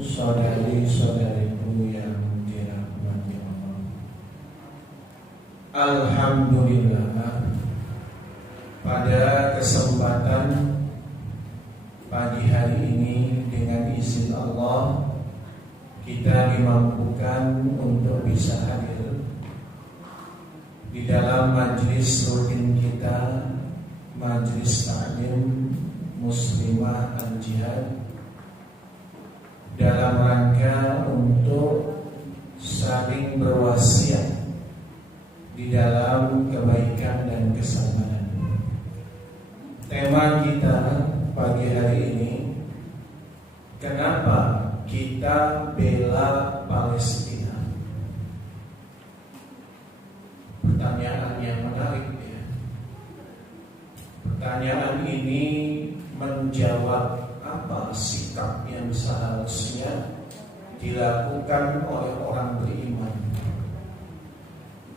Saudari-saudariku yang dirahmati Allah, alhamdulillah, pada kesempatan pagi hari ini dengan izin Allah kita dimampukan untuk bisa hadir di dalam majelis rutin kita, majelis taklim Muslimah Al-Jihad, dalam rangka untuk saling berwasiat di dalam kebaikan dan kesabaran. Tema kita pagi hari ini, kenapa kita bela Palestina? Pertanyaan yang menarik ya. Pertanyaan ini menjawab apa sikap yang seharusnya dilakukan oleh orang beriman.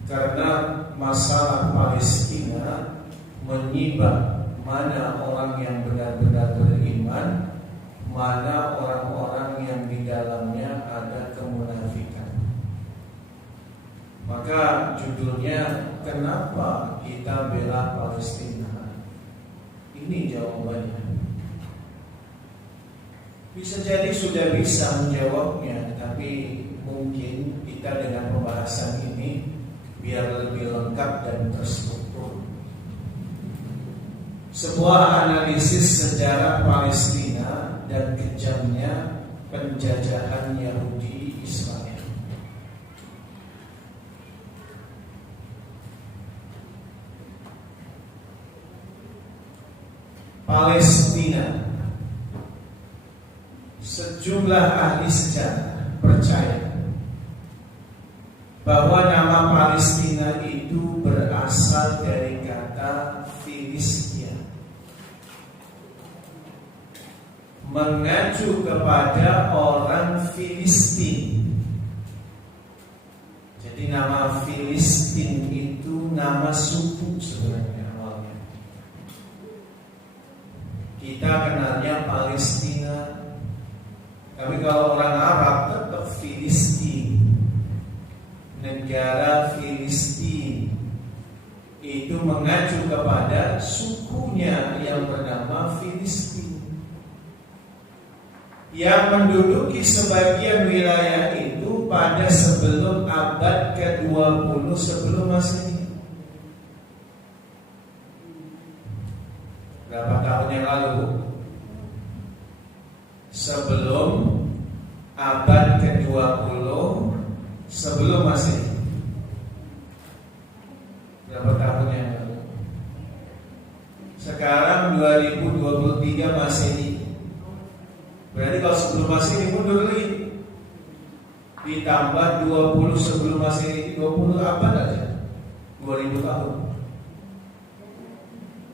Karena masalah Palestina menyibak mana orang yang benar-benar beriman, mana orang-orang yang di dalamnya ada kemunafikan. Maka judulnya, kenapa kita bela Palestina? Ini jawabannya. Bisa jadi sudah bisa menjawabnya, tapi mungkin kita dengan pembahasan ini biar lebih lengkap dan terstruktur. Sebuah analisis sejarah Palestina dan kejamnya penjajahan Yahudi Israel. Palestina, sejumlah ahli sejarah percaya bahwa nama Palestina itu berasal dari kata Filistia, mengacu kepada orang Filistin. Jadi nama Filistin itu nama suku sebenarnya awalnya. Kita kenalnya Palestina, tapi kalau orang Arab tetap Filistin. Negara Filistin itu mengacu kepada sukunya yang bernama Filistin, yang menduduki sebagian wilayah itu pada sebelum abad ke-20 sebelum Masehi. Berapa tahun yang lalu? Sebelum abad ke-20 sebelum Masehi. Berapa tahun yang lalu? Sekarang 2023 Masehi. Berarti kalau sebelum Masehi mundur lagi, ditambah 20 sebelum Masehi, 20 abad aja, 2000 tahun.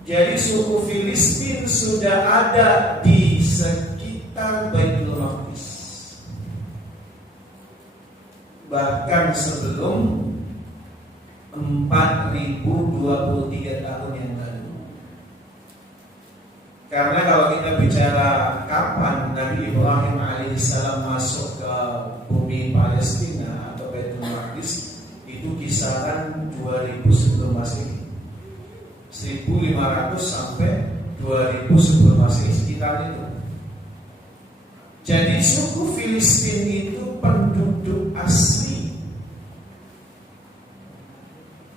Jadi suku Filistin sudah ada di sekitar Baitul Maqdis, bahkan sebelum 4023 tahun yang lalu. Karena kalau kita bicara kapan Nabi Ibrahim alaihissalam masuk ke bumi Palestina atau Baitul Maqdis, itu kisaran 2000 sebelum Masehi, 1500 sampai 2000 sebelum Masehi, sekitar itu. Jadi suku Filistin itu penduduk asli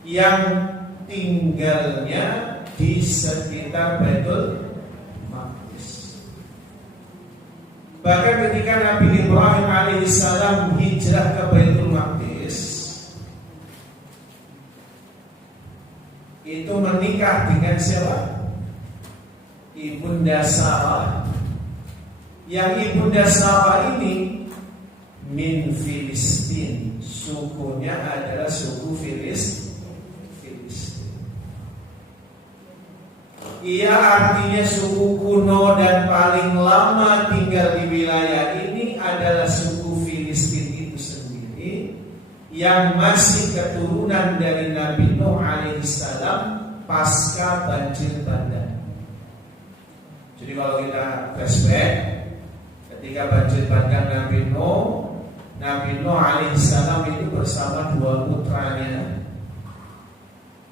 yang tinggalnya di sekitar Baitul Maqdis. Bahkan ketika Nabi Ibrahim alaihissalam hijrah ke Baitul Maqdis, itu menikah dengan siapa? Ibunda Sarah. Yang Ibunda Sarah ini min Filistin, sukunya adalah suku Filistin. Ia artinya suku kuno dan paling lama tinggal di wilayah ini adalah suku Filistin itu sendiri, yang masih keturunan dari Nabi Nuh alaihissalam pasca banjir bandang. Jadi kalau kita flashback ketika banjir bandang Nabi Nuh alaihissalam itu bersama 2 putranya.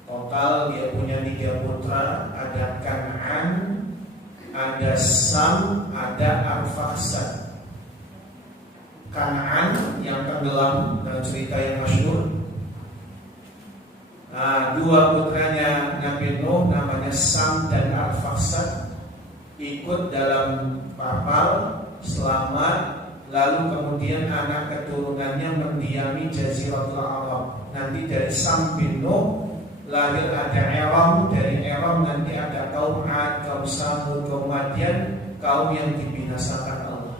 Total dia punya 3 putra, ada Kan'an, ada Sam, ada Arfaksad. Kan'an yang tenggelam dalam cerita yang masyhur. 2 putranya Nabi Nuh namanya Sam dan Arfaksad ikut dalam kapal, selamat. Lalu kemudian anak keturunannya mendiami Jaziratul Arab. Nanti dari Sam bin Nuh lahir ada Eram, dari Eram nanti ada kaum Ad, kaum Samud, kaum Madian, kaum yang dibinasakan Allah.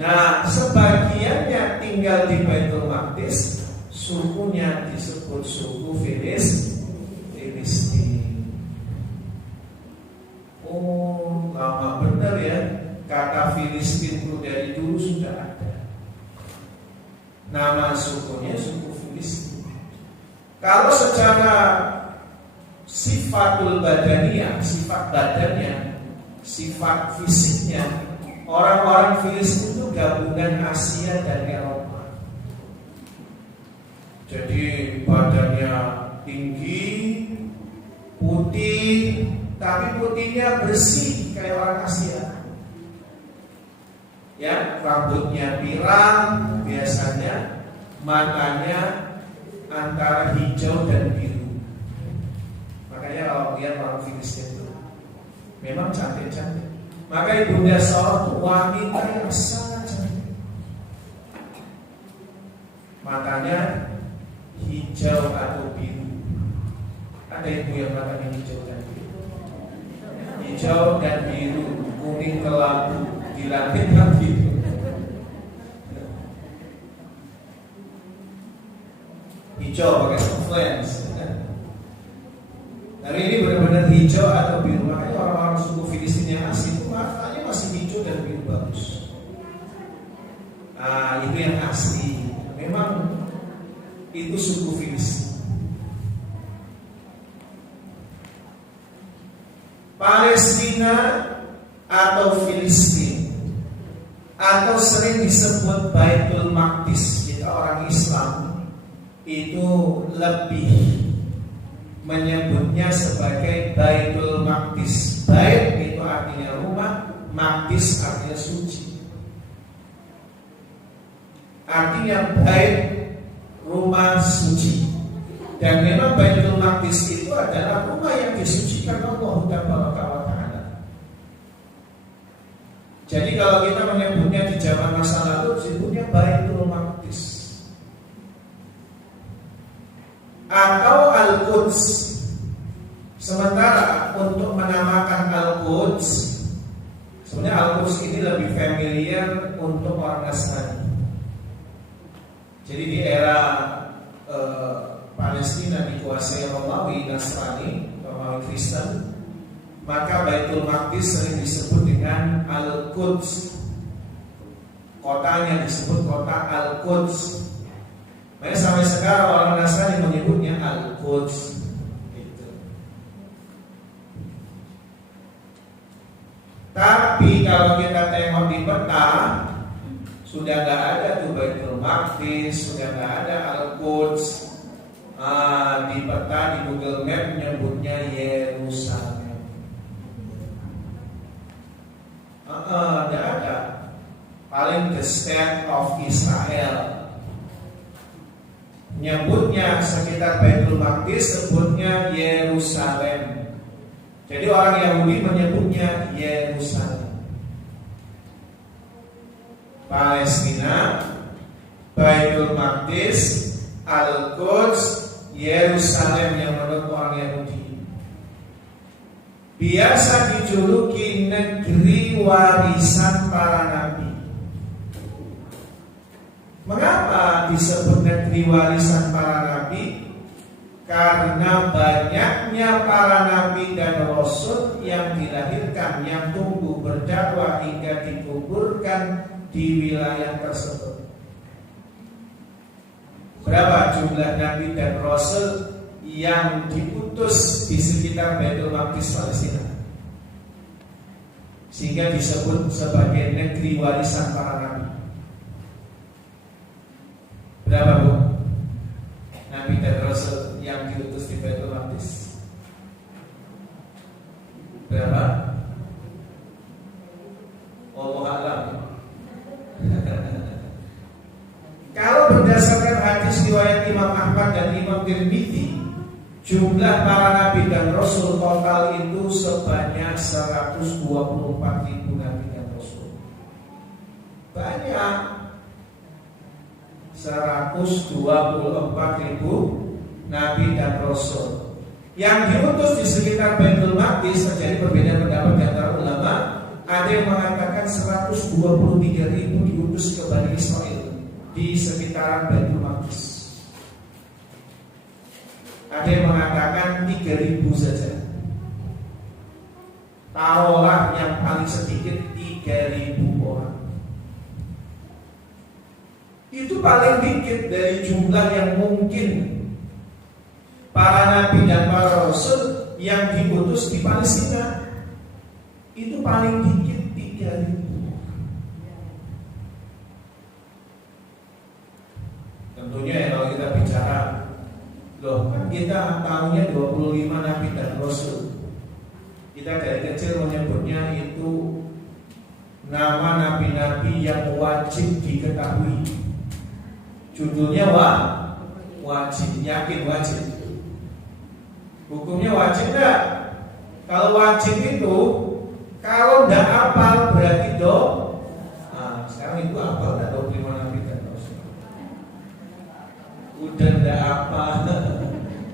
Nah, sebagiannya tinggal di Baitul Maqdis, sukunya disebut suku Filistin. Oh, lama benar ya. Kata Filistin itu dari dulu sudah ada. Nama sukunya suku Filistin. Kalau secara sifatul badaniyah, sifat badannya, sifat fisiknya, orang-orang Filistin itu gabungan Asia dan Eropa. Jadi badannya tinggi, putih, tapi putihnya bersih kayak orang Asia. Ya, rambutnya pirang biasanya, matanya antara hijau dan biru. Makanya kalau lihat orang Filistin itu memang cantik-cantik. Maka ibunda Saul itu wanita yang sangat cantik. Matanya hijau atau biru. Ada ibu yang matanya hijau dan biru. Hijau dan biru, kuning kelabu, di langit lagi. Hijau pakai lens. Tapi ini benar-benar hijau atau biru. Makanya orang-orang suku Filistin yang asli itu matanya masih hijau dan biru bagus. Nah, itu yang asli. Memang itu suku Filistin. Palestina atau Filistin atau sering disebut Baitul Maqdis, kita orang Islam itu lebih menyebutnya sebagai Baitul Maqdis. Bait itu artinya rumah, Maqdis artinya suci. Artinya bait, rumah suci. Dan memang Baitul Maqdis itu adalah rumah yang disucikan Allah Ta'ala. Jadi kalau kita menyebutnya di zaman masa lalu disebutnya Baitul Maqdis atau Al-Quds. Sementara untuk menamakan Al-Quds, sebenarnya Al-Quds ini lebih familiar untuk orang Nasrani. Jadi di era Palestina dikuasai Romawi Nasrani, Romawi Kristen, maka Baitul Maqdis sering disebut dengan Al-Quds. Kotanya disebut kota Al-Quds. Makanya sampai sekarang orang Nasrani menyebutnya Al-Quds. Gitu. Tapi kalau kita tengok di peta, sudah nggak ada tuh Baitul Maqdis, sudah nggak ada Al-Quds. Di peta di Google Map menyebutnya Yerusalem. Tidak ada. Paling the State of Israel. Nyebutnya sekitar Baitul Maqdis, sebutnya Yerusalem. Jadi orang Yahudi menyebutnya Yerusalem. Palestina, Baitul Maqdis, Al-Quds, Yerusalem yang menurut orang Yahudi biasa dijuluki negeri warisan para nabi. Mengapa disebut negeri warisan para nabi? Karena banyaknya para nabi dan rasul yang dilahirkan, yang tumbuh berdakwah hingga dikuburkan di wilayah tersebut. Berapa jumlah nabi dan rasul yang diutus di sekitar Baitul Maqdis Palestina? sehingga disebut sebagai negeri warisan para nabi. Berapa Bu? Nabi dan Rasul yang diutus di Baitul Maqdis. Berapa? Wallahu a'lam. Kalau berdasarkan hadis riwayat Imam Ahmad dan Imam Tirmidzi, jumlah para nabi dan rasul total itu sebanyak 124.000 nabi dan rasul. Banyak. 124.000 nabi dan rasul. Yang diutus di sekitar Baitul Maqdis terjadi perbedaan pendapat di antara ulama. Ada yang mengatakan 123.000 diutus ke Bani Israil di sekitaran Baitul Maqdis. Ada yang mengatakan 3.000 saja. Taruhlah yang paling sedikit 3.000 orang. Itu paling dikit dari jumlah yang mungkin para nabi dan para rasul yang diutus di Palestina. Itu paling dikit 3.000. Tentunya ya kalau kita bicara, loh kan kita tahunya 25 nabi dan rasul. Kita dari kecil menyebutnya itu nama nabi-nabi yang wajib diketahui. Judulnya wajib, yakin wajib. Hukumnya wajib enggak? Kalau wajib itu, kalau enggak hafal berarti Nah, sekarang itu hafal enggak 25 nabi dan rasul. Udah enggak hafal,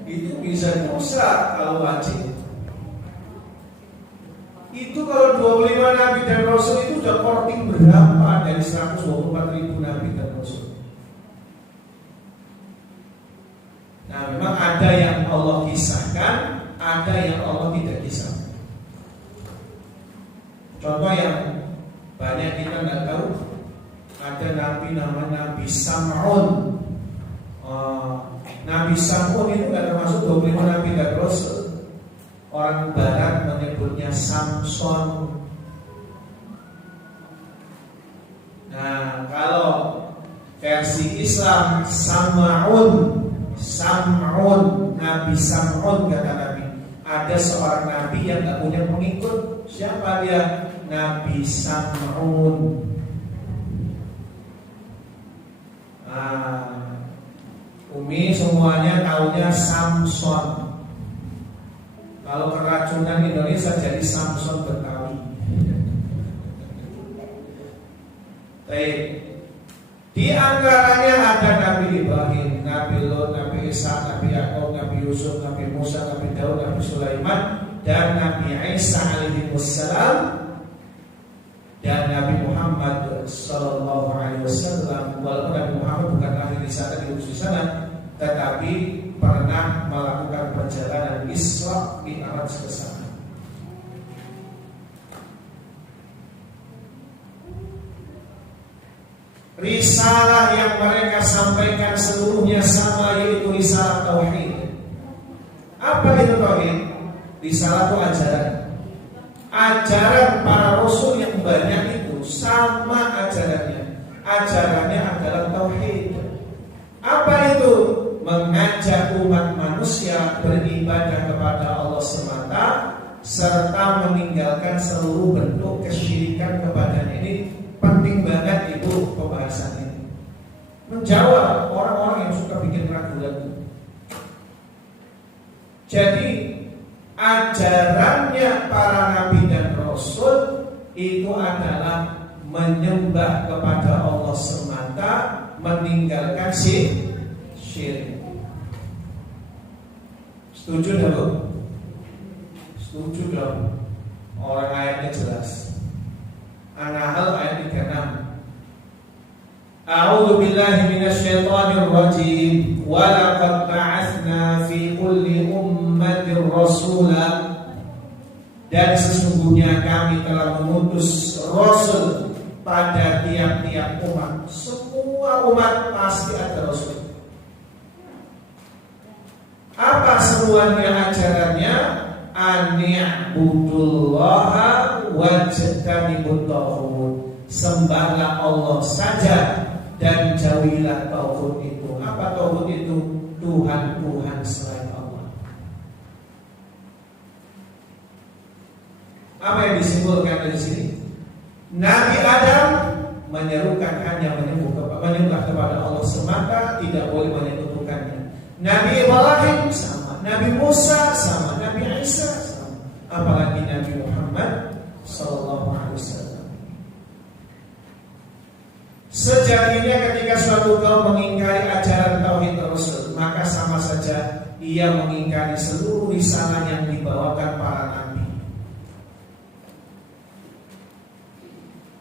itu bisa dosa kalau wajib. Itu kalau 25 nabi dan rasul itu udah korting berapa dari 124.000 nabi dan rasul. Nah, memang ada yang Allah kisahkan, ada yang Allah tidak kisahkan. Contoh yang banyak kita nggak tahu, ada nabi namanya Nabi Sam'un. Nabi Sam'un itu nggak termasuk 25 nabi dan rasul. Orang Barat menyebutnya Samson. Nah, kalau versi Islam Sam'un, Nabi Sam'un kata Nabi. Ada seorang nabi yang gak punya pengikut. Siapa dia? Nabi Sam'un. Umi semuanya taunya Samson. Kalau keracunan Indonesia jadi Samson Betawi. Baik. Di antaranya ada Nabi Ibrahim, Nabi Lot, Nabi Isa, Nabi Yakub, Nabi Yusuf, Nabi Musa, Nabi Daud, Nabi Sulaiman, dan Nabi Isa alaihi wassalam, dan Nabi Muhammad sallallahu alaihi wasallam. Walaupun Nabi Muhammad bukan lahir di sana, diutus di sana, tetapi pernah melakukan perjalanan Isra Mi'raj ke sana. Risalah yang mereka sampaikan seluruhnya sama, yaitu risalah tauhid. Apa itu tauhid? Risalah itu ajaran. Ajaran para rasul yang banyak itu sama ajarannya. Ajarannya adalah tauhid. Apa itu? Mengajak umat manusia beribadah kepada Allah semata, serta meninggalkan seluruh bentuk kesyirikan kepadanya. Ini penting banget Ibu pembahasan ini. Menjawab orang-orang yang suka bikin ragu-ragu. Jadi ajarannya para nabi dan rasul itu adalah menyembah kepada Allah semata, meninggalkan syirik. Setuju enggak Bu? Setuju dong. Orang ayatnya jelas. An-Nahl ayat 36. A'udzu billahi minasyaitonir rajim. Wa laqad ba'atsna fi kulli ummatin rasula. Dan sesungguhnya kami telah mengutus rasul pada tiap-tiap umat. Semua umat pasti ada rasul. Apa semuanya ajarannya? An-ni'budullaha wajtanibut taghut. Sembahlah Allah saja dan jauhilah taghut itu. Apa taghut itu? Tuhan-tuhan selain Allah. Apa yang disimpulkan dari sini? Nabi Adam menyerukan hanya menyembah kepada Allah semata, tidak boleh menyekutukannya. Nabi Ibrahim sama, Nabi Musa sama, Nabi Isa sama, apalagi Nabi Muhammad sallallahu alaihi wasallam. Sejatinya ketika suatu kaum mengingkari ajaran tauhid Rasul, maka sama saja ia mengingkari seluruh risalah yang dibawakan para nabi.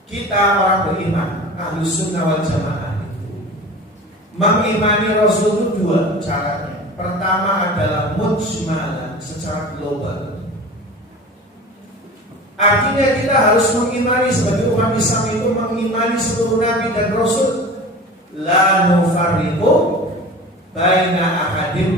Kita orang beriman, Ahlus Sunnah wal Jamaah itu mengimani Rasul itu dua caranya. Pertama adalah mujmalan, secara global. Artinya kita harus mengimani sebagai umat Islam itu mengimani seluruh nabi dan rasul. La nufarriqu baina ahadin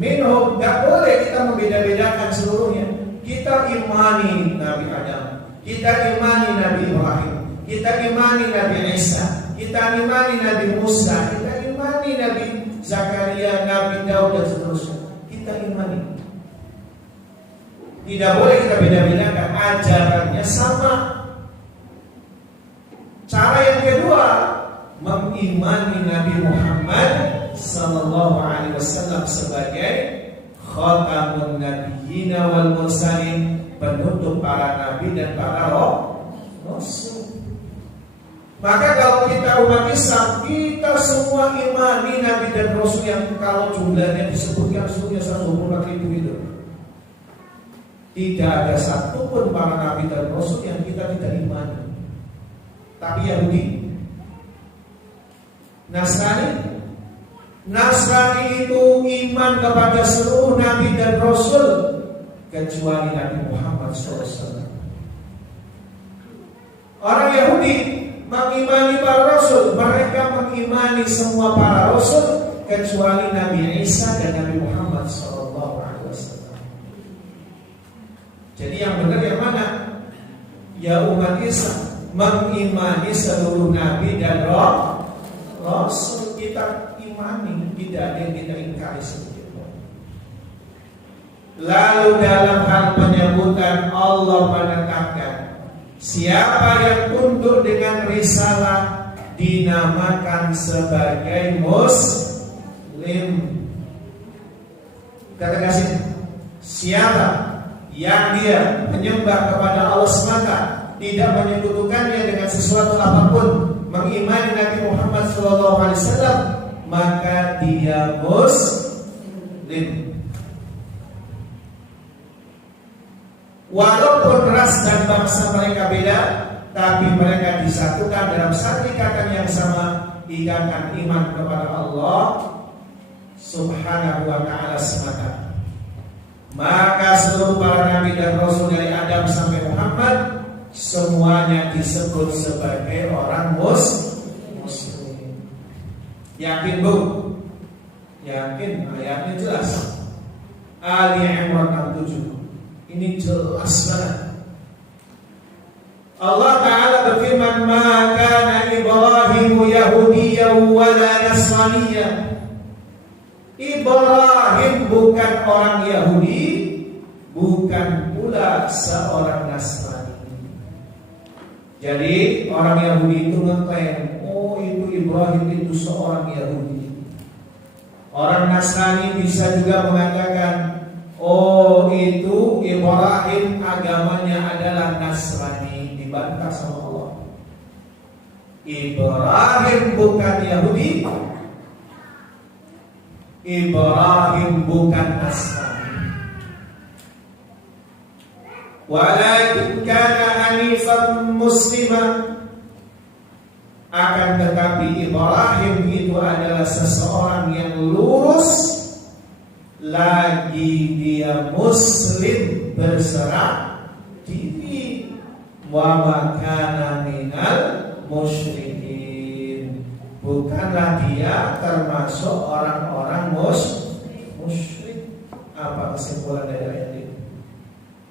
minhum. Tidak boleh kita membeda-bedakan seluruhnya. Kita imani Nabi Adam, kita imani Nabi Ibrahim, kita imani Nabi Isa, kita imani Nabi Musa, kita imani Nabi Zakaria, Nabi Daud dan seterusnya. Kita imani. Tidak boleh kita beda-bedakan, ajarannya sama. Cara yang kedua, mengimani Nabi Muhammad sallallahu alaihi wasallam sebagai khatamun nabiyyin wal mursalin, penutup para nabi dan para rasul. Maka kalau kita umat Islam, kita semua imani nabi dan rasul yang kalau jumlahnya disebutkan seluruhnya 124.000 itu. Tidak ada satupun para nabi dan rasul yang kita tidak imani. Tapi Yahudi, Nasrani itu iman kepada seluruh nabi dan rasul kecuali Nabi Muhammad SAW. Orang Yahudi mengimani para rasul, mereka mengimani semua para rasul kecuali Nabi Isa dan Nabi Muhammad SAW. Jadi yang benar yang mana? Ya umat Islam mengimani seluruh nabi dan rasul. Kita imani, tidak ada yang kita ingkari sedikit pun. Lalu dalam hal penyebutan Allah menetapkan siapa yang tunduk dengan risalah dinamakan sebagai muslim. Kita kasih siapa yang dia menyembah kepada Allah semata, tidak menyekutukannya dengan sesuatu apapun, mengimani Nabi Muhammad SAW, maka dia muslim. Walaupun ras dan bangsa mereka beda, tapi mereka disatukan dalam satu ikatan yang sama, ikatan iman kepada Allah Subhanahu wa ta'ala semata. Maka seluruh para nabi dan rasul dari Adam sampai Muhammad semuanya disebut sebagai orang muslim. Yakin bu? Yakin? Ayatnya jelas. Ali Imran 67. Ini jelas banget. Allah Ta'ala berfirman, "Ma kana Ibrahim Yahudiyyan wa la Nasraniyyan." Ibrahim bukan orang Yahudi, bukan pula seorang Nasrani. Jadi orang Yahudi itu ngeklaim, oh itu Ibrahim itu seorang Yahudi. Orang Nasrani bisa juga mengatakan, oh itu Ibrahim agamanya adalah Nasrani. Dibantah sama Allah. Ibrahim bukan Yahudi, Ibrahim bukan Nasrani. Walakin kana hanifan musliman. Akan tetapi Ibrahim itu adalah seseorang yang lurus, lagi dia muslim berserah diri, wa makana minal musyrikin. Bukanlah dia termasuk orang-orang musyrik. Apa kesimpulan dari ayat ini?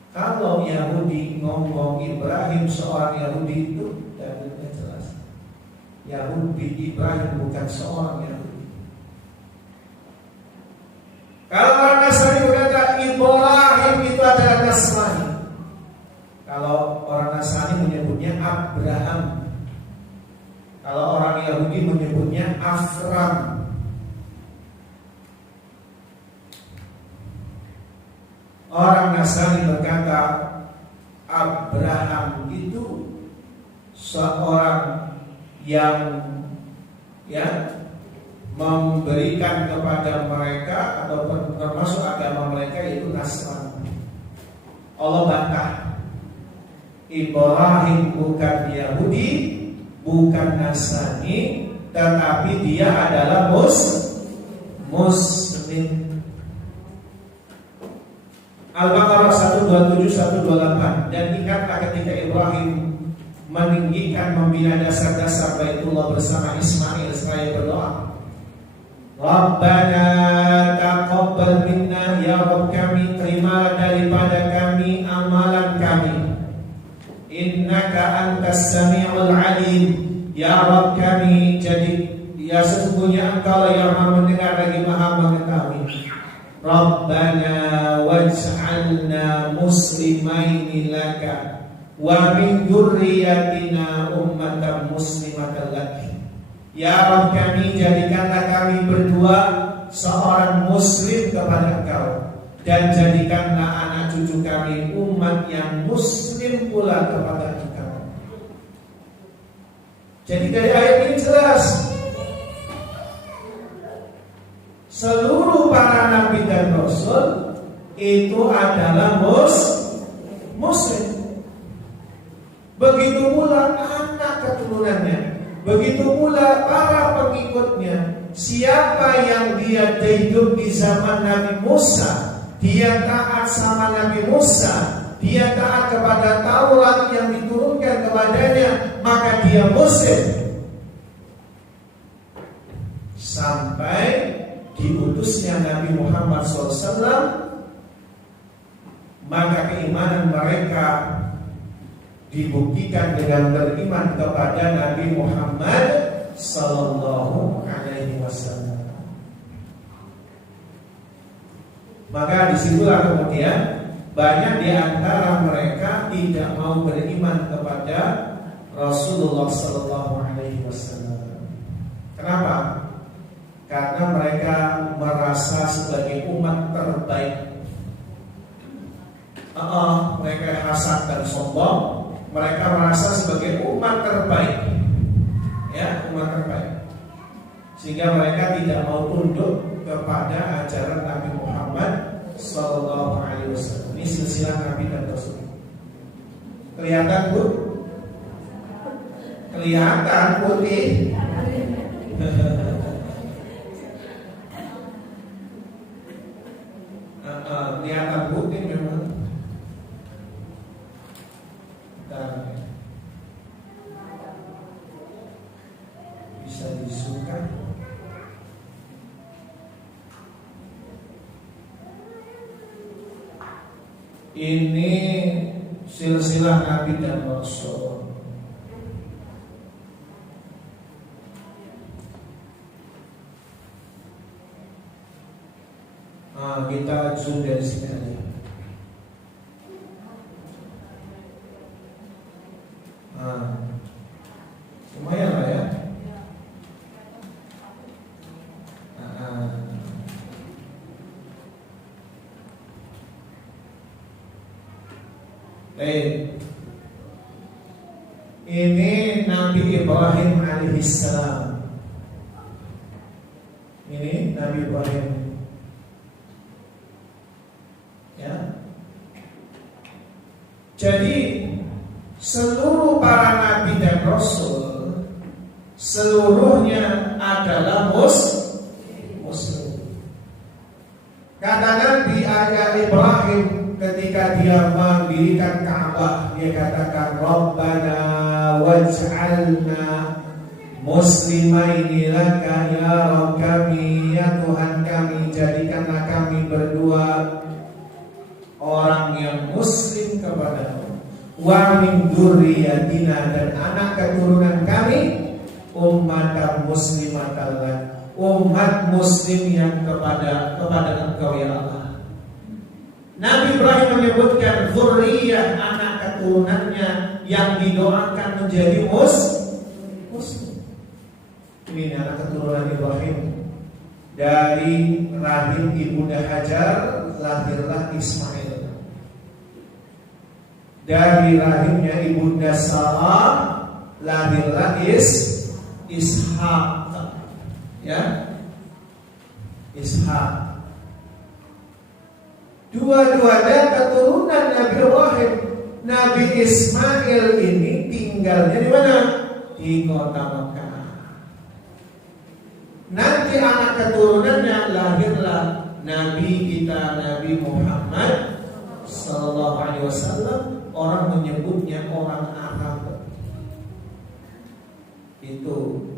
Kalau Kalau Yahudi ngomong Ibrahim seorang Yahudi itu dalilnya jelas. Yahudi Ibrahim bukan seorang Yahudi. Kalau orang Nasrani berkata Ibrahim itu adalah Nasrani. Kalau orang Nasrani menyebutnya Abraham. Kalau orang Yahudi menyebutnya Afram. Orang Nasrani berkata Abraham itu seorang yang memberikan kepada mereka atau termasuk agama mereka yaitu Nasrani. Allah bantah, Ibrahim bukan Yahudi, bukan Nasrani, tetapi dia adalah Muslim. Al-Baqarah 127-128. Dan ingatlah ketika Ibrahim meninggikan membina dasar-dasar Baitullah bersama Ismail seraya berdoa, Rabbana taqabbal minna, ya Rabb kami terima daripada kami amalan kami, innaka antas sami'ul alim, ya Rabb kami jadi ya sesungguhnya engkau yang maha mendengar lagi maha mengetahui. Rabbana waj'alna muslimaini laka wa min dzurriyyatina ummatan muslimatan lak. Ya Rabb kami jadikanlah kami berdua seorang muslim kepada Engkau, dan jadikanlah anak cucu kami umat yang muslim pula kepada Engkau. Jadi dari ayat ini jelas seluruh para nabi dan rasul itu adalah muslim. Begitu pula anak keturunannya, begitu pula para pengikutnya. Siapa yang dia hidup di zaman Nabi Musa, dia taat sama Nabi Musa, dia taat kepada Taurat yang diturunkan kepadanya, maka dia muslim. Sampai diutusnya Nabi Muhammad SAW, maka keimanan mereka dibuktikan dengan beriman kepada Nabi Muhammad Sallallahu Alaihi Wasallam. Maka disitulah kemudian banyak di antara mereka tidak mau beriman kepada Rasulullah Sallallahu Alaihi Wasallam. Kenapa? Karena mereka merasa sebagai umat terbaik. Mereka hasad dan sombong. Mereka merasa sebagai umat terbaik, ya, umat terbaik. Sehingga mereka tidak mau tunduk kepada ajaran Nabi Muhammad Sallallahu Alaihi Wasallam. Ini silsilah Nabi dan Rasul. Kelihatan Bu? Kelihatan putih. Kelihatan putih memang. Dan bisa disuka. Ini silsilah Nabi dan Rasul. Kita zoom dari sini aja. Lumayan lah ya. Ini Nabi Ibrahim alaihissalam. Ini Nabi Ibrahim. Ya. Jadi seluruh para nabi dan rasul seluruhnya adalah muslim. Kata Nabi Ibrahim ketika dia mendirikan Ka'bah, dia katakan Rabbana waj'alna muslimaini laka, ya Rabb kami, ya Tuhan kami, jadikanlah kami berdua orang yang muslim muslim kepadamu. Wa min dzurriyyatina, dan anak keturunan kami ummatan muslimatan lak, umat muslim yang kepada Engkau ya Allah. Nabi Ibrahim menyebutkan dzurriyyah, anak keturunannya yang didoakan menjadi muslim. Ini anak keturunan Ibrahim. Dari rahim ibunda Hajar lahirlah Ismail. Dari rahimnya ibunda Sarah lahirlah Ishak. Ya, Ishak. Dua-duanya keturunan Nabi Ibrahim. Nabi Ismail ini tinggalnya di mana? Di kota Mekah. Nanti anak keturunannya lahirlah Nabi kita, Nabi Muhammad Sallallahu Alaihi Wasallam. Orang menyebutnya orang Arab. Itu.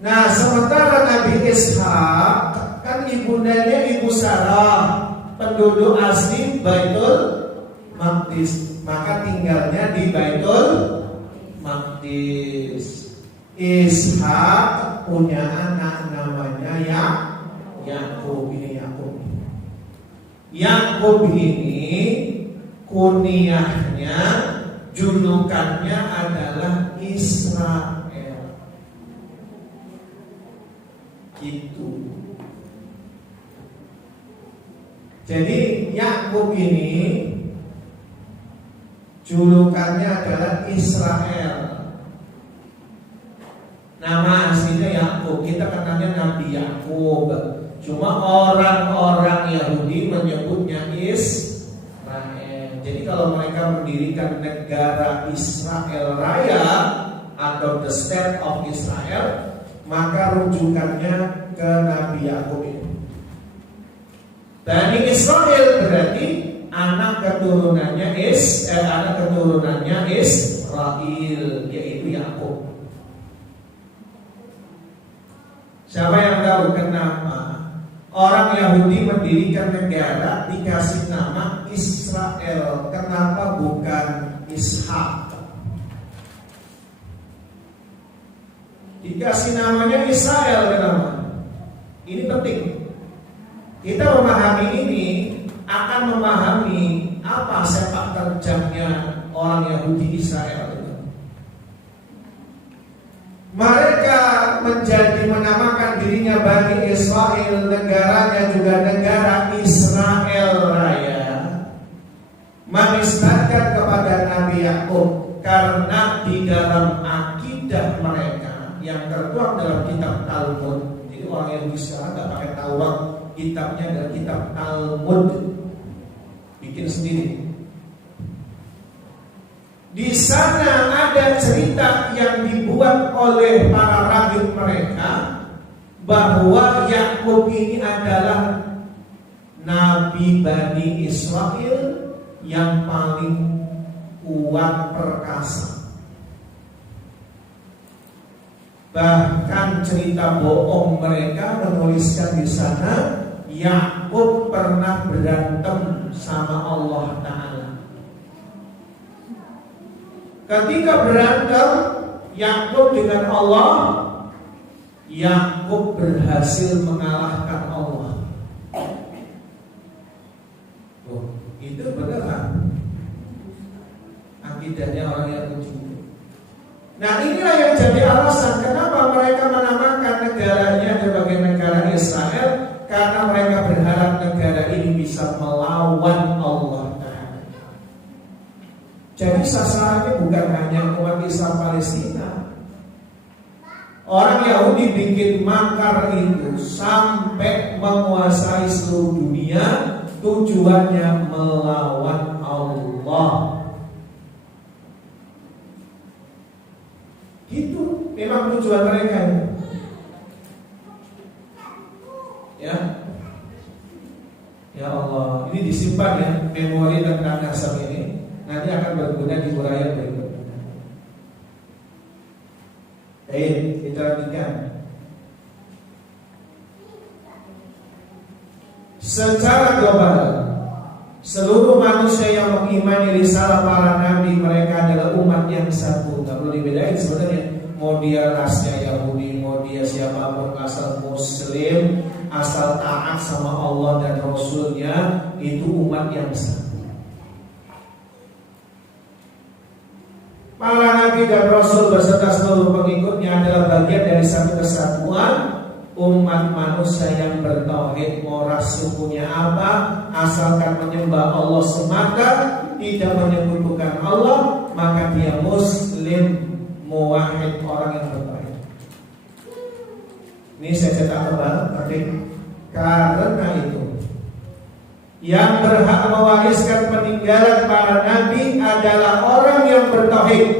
Nah, sementara Nabi Ishak kan ibundanya Ibu Sarah, penduduk asli Baitul Maqdis, maka tinggalnya di Baitul Maqdis. Ishak punya anak namanya Yakub. Ini Yakub ini kunyahnya, julukannya adalah Israel. Gitu. Jadi Yakub ini julukannya adalah Israel. Nama aslinya Yakub. Kita kenalnya Nabi Yakub. Cuma orang-orang Yahudi menyebutnya Israel. Jadi kalau mereka mendirikan negara Israel Raya atau the State of Israel, maka rujukannya ke Nabi Yakub ini. Bani Israel berarti anak keturunannya Israel, yaitu Yakub. Siapa yang tahu kenapa orang Yahudi mendirikan negara dikasih nama Israel? Kenapa bukan Ishak? Dikasih namanya Israel kenapa? Ini penting. Kita memahami ini akan memahami apa sepak terjangnya orang Yahudi Israel itu. Mereka menamakan dirinya Bani Israel, negaranya juga negara Israel Raya, menisbatkan kepada Nabi Yakub karena di dalam akidah mereka yang tertuang dalam kitab Talmud. Jadi orang Yahudi sekarang nggak pakai Taurat, kitabnya adalah kitab Talmud, bikin sendiri. Di sana ada cerita yang dibuat oleh para rabi mereka bahwa Yakub ini adalah Nabi Bani Israel yang paling kuat perkasa. Bahkan cerita bohong mereka menuliskan di sana Yakub pernah berantem sama Allah Ta'ala. Ketika berantem Yakub dengan Allah, Yakub berhasil mengalahkan Allah. Oh, itu beneran akidahnya orang Yahudi. Nah, inilah yang jadi alasan kenapa mereka menamakan negaranya sebagai negara Israel, karena mereka berharap negara ini bisa melawan Allah. Jadi sasarannya bukan hanya umat Islam Palestina. Orang Yahudi bikin makar itu sampai menguasai seluruh dunia, tujuannya melawan Allah. Gitu, memang tujuan mereka itu. Ya Allah, ini disimpan ya memori tentang nasab ini. Nanti akan berguna di uraian berikutnya. Baik, kita lanjutkan. Secara global, Seluruh manusia yang mengimani risalah para nabi, mereka adalah umat yang satu. Gak perlu dibedain sebenarnya. Mau dia rasnya Yahudi, mau dia siapapun, asal Muslim, asal taat sama Allah dan Rasulnya, itu umat yang satu. Para nabi dan Rasul beserta seluruh pengikutnya adalah bagian dari satu kesatuan umat manusia yang bertauhid. Mau ras sukunya apa, asalkan menyembah Allah semata, tidak menyekutukan Allah, maka dia Muslim, muwahhid, orang yang bertauhid. Ini saya cetak tebal, penting. Karena itu yang berhak mewariskan peninggalan para nabi adalah orang yang bertauhid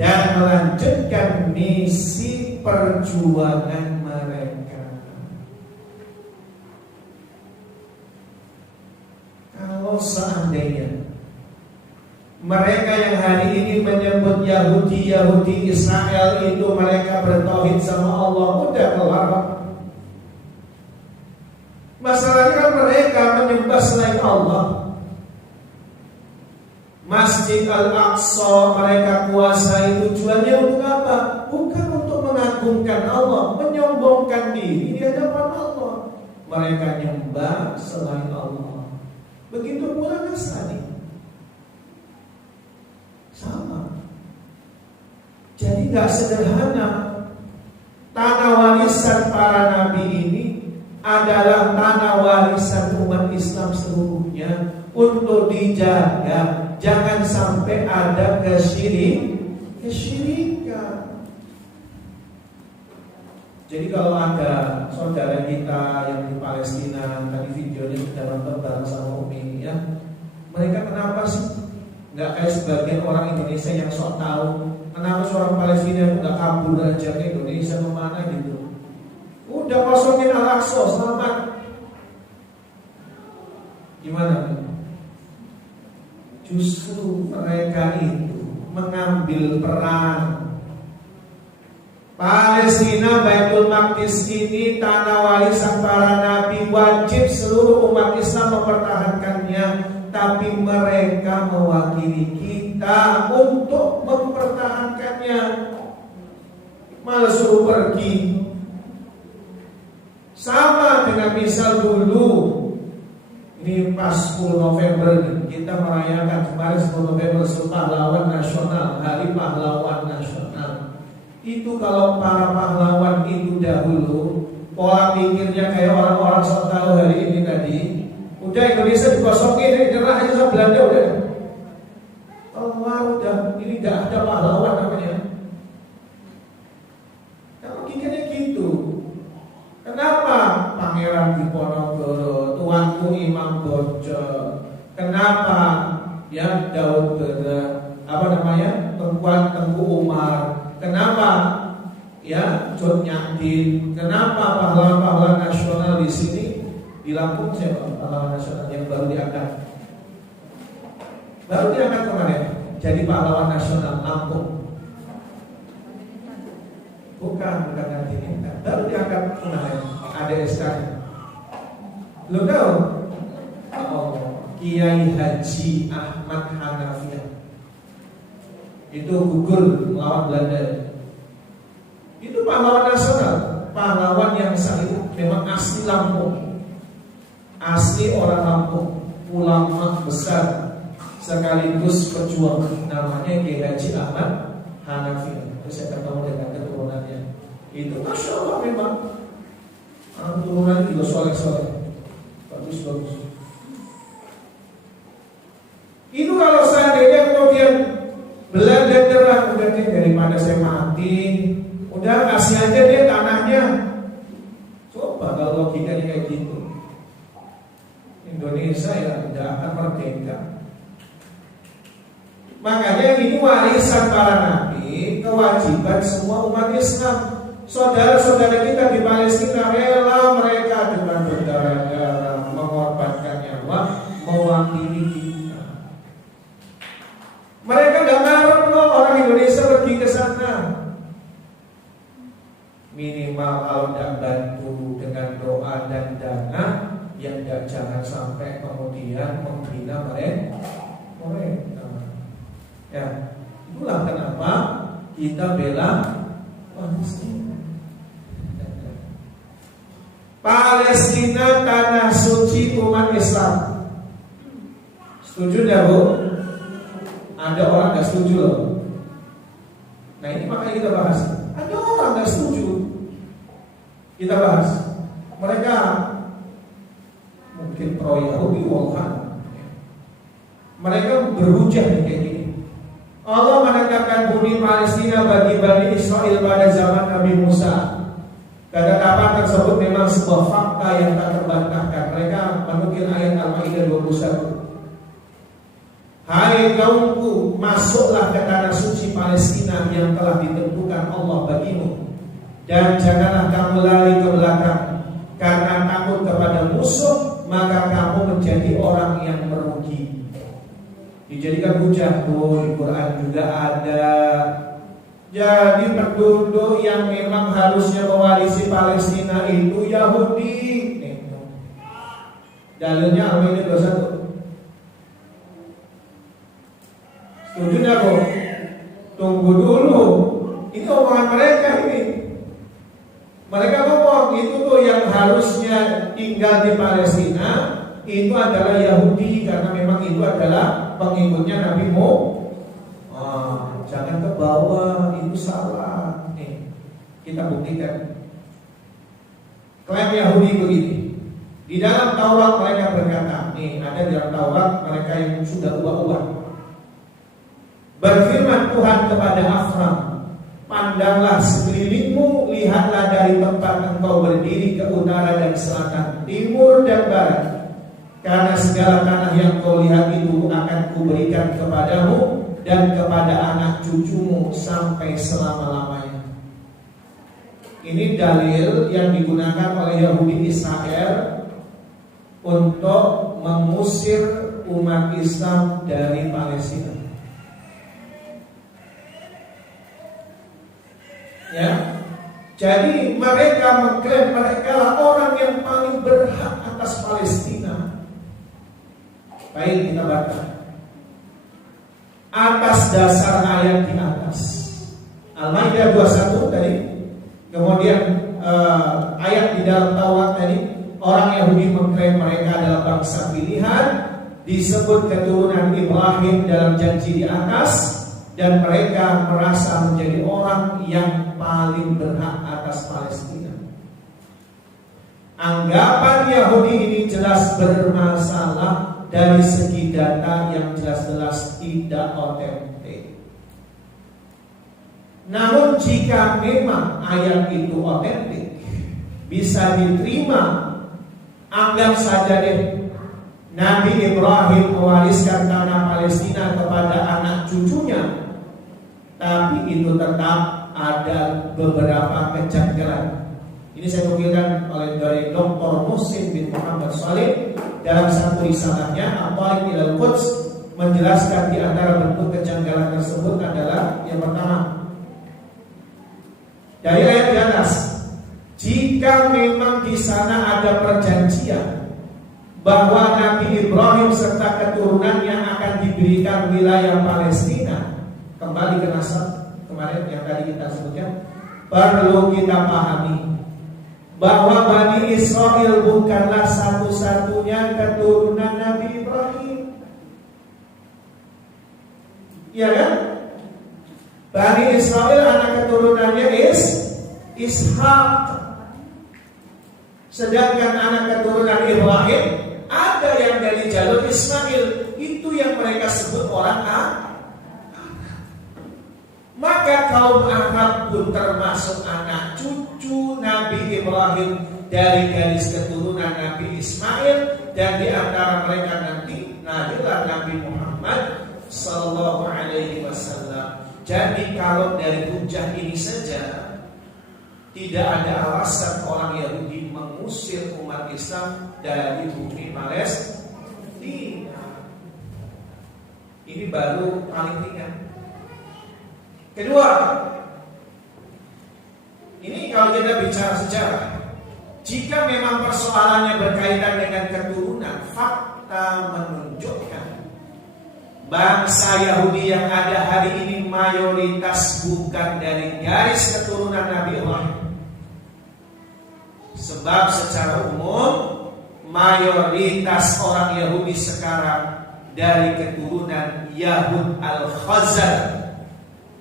dan melanjutkan misi perjuangan mereka. Kalau seandainya mereka yang hari ini menyebut Yahudi Israel itu mereka bertauhid sama Allah, udah kelar. Masalahnya kan mereka menyembah selain Allah. Masjid Al-Aqsa mereka kuasai, tujuannya untuk apa? Bukan untuk mengagungkan Allah, menyombongkan diri di hadapan Allah. Mereka nyembah selain Allah. Begitu pula Nasrani. Sama. Jadi gak sederhana. Tanah warisan para nabi ini adalah tanah warisan umat Islam seluruhnya untuk dijaga, jangan sampai ada kesyirikan. Jadi kalau ada saudara kita yang di Palestina, tadi videonya kita nonton bareng sama Umi ya, mereka kenapa sih nggak kayak sebagian orang Indonesia yang sok tahu? Kenapa seorang Palestina nggak kabur aja ke Indonesia kemana gitu? Udah kosongin Al-Aqsa, selamat. Gimana? Justru mereka itu mengambil peran. Palestina, Baitul Maqdis ini tanah warisan para nabi, wajib seluruh umat Islam mempertahankannya. Tapi mereka mewakili kita untuk mempertahankannya, malah suruh pergi. Sama dengan misal dulu, ini pas 10 November kita merayakan kemarin 10 November Pahlawan Nasional, Hari Pahlawan Nasional. Itu kalau para pahlawan itu dahulu pola pikirnya kayak orang-orang sok tahu hari ini tadi, udah Indonesia dikosongin, nyerah aja sama Belanda udah. Allah udah, ini gak ada pahlawan namanya. Kalau pikirnya gitu. Kenapa Pangeran Diponegoro, Tuanku Imam Bonjol, kenapa ya Daud Tengku Umar, kenapa ya Cut Nyak-din, kenapa pahlawan-pahlawan nasional di sini di Lampung? Siapa pahlawan nasional yang baru diangkat? Baru diangkat kemarin jadi pahlawan nasional Lampung. Bukan nanti ini, baru diangkat kemarin, ada SK-nya. Belum tahu? Oh, Kiai Haji Ahmad Hanafiah itu gugur melawan Belanda. Itu pahlawan nasional, pahlawan yang saat itu memang asli Lampung, asli orang Lampung, ulama besar sekaligus pejuang, namanya Kiai Haji Ahmad Hanafiah. Saya ketemu dengan keturunannya. Itu Masya Allah memang keturunan juga soleh-soleh, bagus. Itu kalau seandainya kemudian Belanda nyerah, udah deh daripada saya mati, udah kasih aja deh tanahnya. Coba kalau logikanya kayak gitu, Indonesia ya tidak akan merdeka. Makanya ini warisan para nabi, kewajiban semua umat Islam. Saudara-saudara kita di Palestina rela mereka dengan berdarah-darah mengorbankan nyawa mewakili kita. Mereka gak ngarep loh orang Indonesia pergi ke sana. Minimal kalau tidak bantu dengan doa dan dana, yang jangan sampai kemudian kemudian menghina mereka. Ya, itulah kenapa kita bela Palestina. Palestina tanah suci umat Islam. Setuju enggak, Bu? Ada orang enggak setuju loh. Nah, ini makanya kita bahas. Ada orang enggak setuju. Kita bahas. Mereka mungkin pro Yahudi, wallahan. Mereka berhujah kayak gini. Allah menetapkan bumi Palestina bagi Bani Israel pada zaman Nabi Musa. Kata-kata tersebut memang sebuah fakta yang tak terbantahkan. Mereka menukil ayat Al-Maidah 21. Hai kaumku, masuklah ke tanah suci Palestina yang telah ditentukan Allah bagimu, dan janganlah kamu lari ke belakang. Karena takut kepada musuh, maka kamu menjadi orang yang merugi. Dijadikan hujah. Di Quran juga ada. Jadi penduduk yang memang harusnya mewarisi Palestina itu Yahudi. Dalilnya Al-Maidah 21. Setuju enggak, Bu? Tunggu dulu. Ini omongan mereka ini. Mereka ngomong itu tuh yang harusnya tinggal di Palestina itu adalah Yahudi, karena memang itu adalah pengikutnya Nabi Muhammad. Jangan ke bawah, itu salah. Nih, kita buktikan. Klaim Yahudi begini. Di dalam Taurat mereka berkata, nih ada di dalam Taurat mereka yang sudah ubah-ubah. Berfirman Tuhan kepada Afram, pandanglah sekelilingmu, lihatlah dari tempat engkau berdiri ke utara dan selatan, timur dan barat. Karena segala tanah yang kau lihat itu akan kuberikan kepadamu dan kepada anak cucumu sampai selama-lamanya. Ini dalil yang digunakan oleh Yahudi Israel untuk mengusir umat Islam dari Palestina. Ya, jadi mereka mengklaim mereka lah orang yang paling berhak atas Palestina. Baik, kita baca atas dasar ayat di atas Al-Maidah 21 tadi, kemudian ayat di dalam Taurat tadi, orang Yahudi mengklaim mereka adalah bangsa pilihan, disebut keturunan Ibrahim dalam janji di atas, dan mereka merasa menjadi orang yang paling berhak atas Palestina. Anggapan Yahudi ini jelas bermasalah dari segi data yang jelas-jelas tidak otentik. Namun jika memang ayat itu otentik, bisa diterima. Anggap saja deh, Nabi Ibrahim mewariskan tanah Palestina kepada anak cucunya, tapi itu tetap ada beberapa kejanggalan. Ini saya nukilkan oleh dari Dr. Muhsin bin Muhammad Saleh dalam satu risalahnya At-Tariq ilal Quds, menjelaskan di antara bentuk kejanggalan tersebut adalah yang pertama, dari ayat di atas, jika memang di sana ada perjanjian bahwa Nabi Ibrahim serta keturunannya akan diberikan wilayah Palestina, kembali ke nasab kemarin yang tadi kita sebutkan, perlu kita pahami bahwa Bani Israel bukanlah satu-satunya keturunan Nabi Ibrahim. Iya kan? Bani Israel anak keturunannya Ishak. Sedangkan anak keturunan Ibrahim ada yang dari jalur Ismail. Itu yang mereka sebut orang Arab. Maka kaum Arab pun termasuk anak cucu Nabi Ibrahim dari garis keturunan Nabi Ismail, dan di antara mereka nanti lahirlah Nabi Muhammad sallallahu alaihi wasallam. Jadi kalau dari hujah ini saja tidak ada alasan orang Yahudi mengusir umat Islam dari bumi Palestina. Ini baru paling ringan. Kedua, ini kalau kita bicara sejarah, jika memang persoalannya berkaitan dengan keturunan, fakta menunjukkan bangsa Yahudi yang ada hari ini mayoritas bukan dari garis keturunan Nabi Ibrahim. Sebab secara umum mayoritas orang Yahudi sekarang dari keturunan Yahud al-Khazar.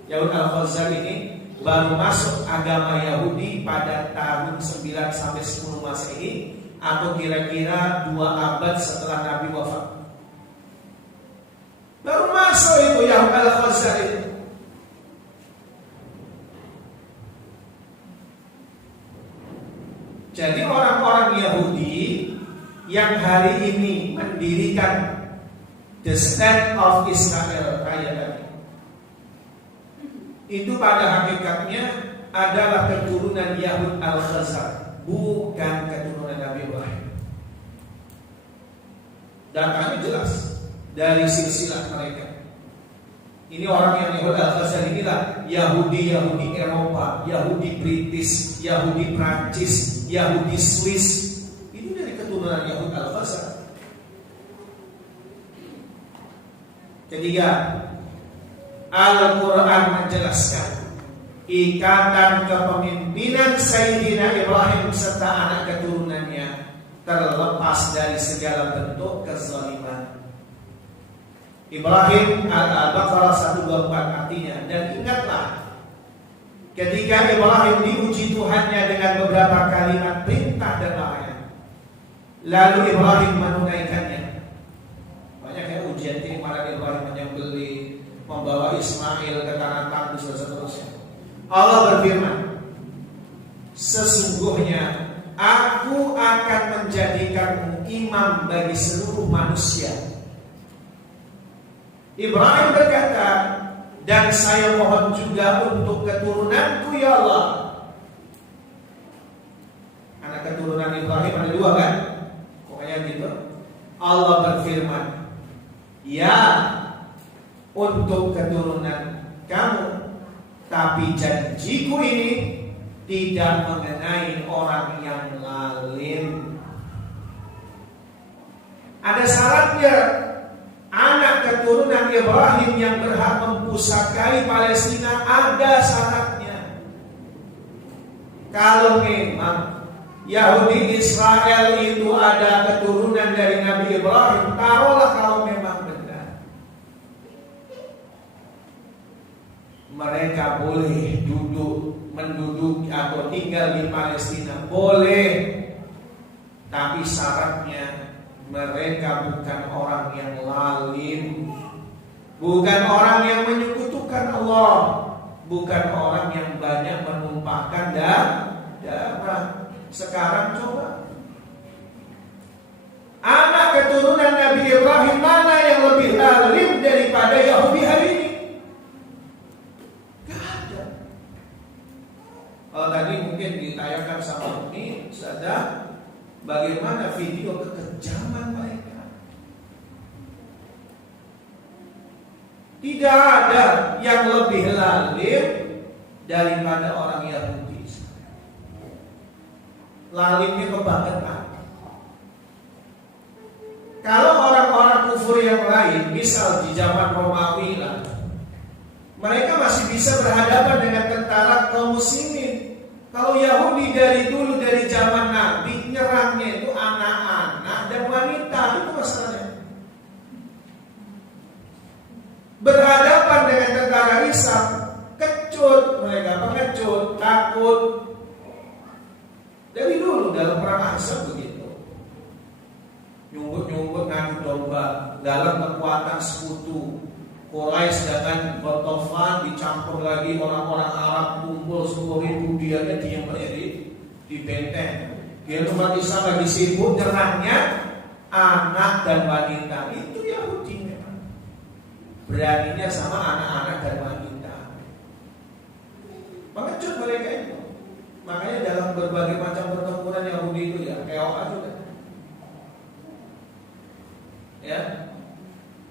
Yahud al-Khazar ini baru masuk agama Yahudi pada tahun 9 sampai 10 Masehi atau kira-kira 2 abad setelah Nabi wafat. Baru masuk itu Yahud al-Khazar itu. Jadi orang-orang Yahudi yang hari ini mendirikan the State of Israel kayak tadi, itu pada hakikatnya adalah keturunan Yahud al-Khazar, bukan keturunan Nabi Ibrahim. Datanya jelas dari silsilah mereka. Ini orang yang Yahud al-Khazar inilah Yahudi Eropa, Yahudi British, Yahudi Prancis, Yahudi Swiss. Itu dari keturunan Yahud al-Khazar. Ketiga, Al-Quran menjelaskan ikatan kepemimpinan Sayyidina Ibrahim serta anak keturunannya terlepas dari segala bentuk kezaliman. Ibrahim Al-Baqarah 124 artinya, dan ingatlah ketika Ibrahim diuji Tuhannya dengan beberapa kalimat perintah dan larangan, lalu Ibrahim menunaikannya. Banyak ya ujian keimanan Ibrahim menyembelih, membawa Ismail ke tanah tandus dan seterusnya. Allah berfirman, sesungguhnya aku akan menjadikanmu imam bagi seluruh manusia. Ibrahim berkata, dan saya mohon juga untuk keturunanku ya Allah. Anak keturunan Ibrahim ada 2 kan? Pokoknya gitu. Allah berfirman, ya untuk keturunan kamu, tapi janjiku ini tidak mengenai orang yang lalim. Ada syaratnya. Anak keturunan Ibrahim yang berhak mempusakai Palestina ada syaratnya. Kalau memang Yahudi Israel itu ada keturunan dari Nabi Ibrahim, taruhlah kalau memang benar, mereka boleh menduduki atau tinggal di Palestina, boleh. Tapi syaratnya mereka bukan orang yang lalim, bukan orang yang menyekutukan Allah, bukan orang yang banyak menumpahkan darah. Sekarang coba, anak keturunan Nabi Ibrahim mana yang lebih lalim daripada Yahudi hari ini? Gak ada. Kalau tadi mungkin ditayangkan sama Umi, sadar bagaimana video kekejaman mereka. Tidak ada yang lebih lalim daripada orang Yahudi. Lalimnya kebangetan. Kalau orang-orang kufur yang lain, misal di zaman Romawi lah, mereka masih bisa berhadapan dengan tentara kaum muslimin. Kalau Yahudi dari dulu, dari zaman Nabi, nyerangnya itu anak-anak dan wanita. Itu masalahnya. Berhadapan dengan tentara Islam, kecut mereka, pengecut, takut. Dari dulu dalam perang Ahzab begitu. Nyumbut-nyumbut ngadu domba dalam kekuatan sekutu. Quraisy dengan Ghatafan dicampur lagi orang-orang Arab kumpul 10.000, dianya diam aja di benteng. Dia umat Islam lagi sibuk nyerangnya anak dan wanita. Itu Yahudi memang. Beraninya sama anak-anak dan wanita. Mengecut mereka itu. Makanya dalam berbagai macam pertempuran Yahudi itu ya KOA juga. Ya.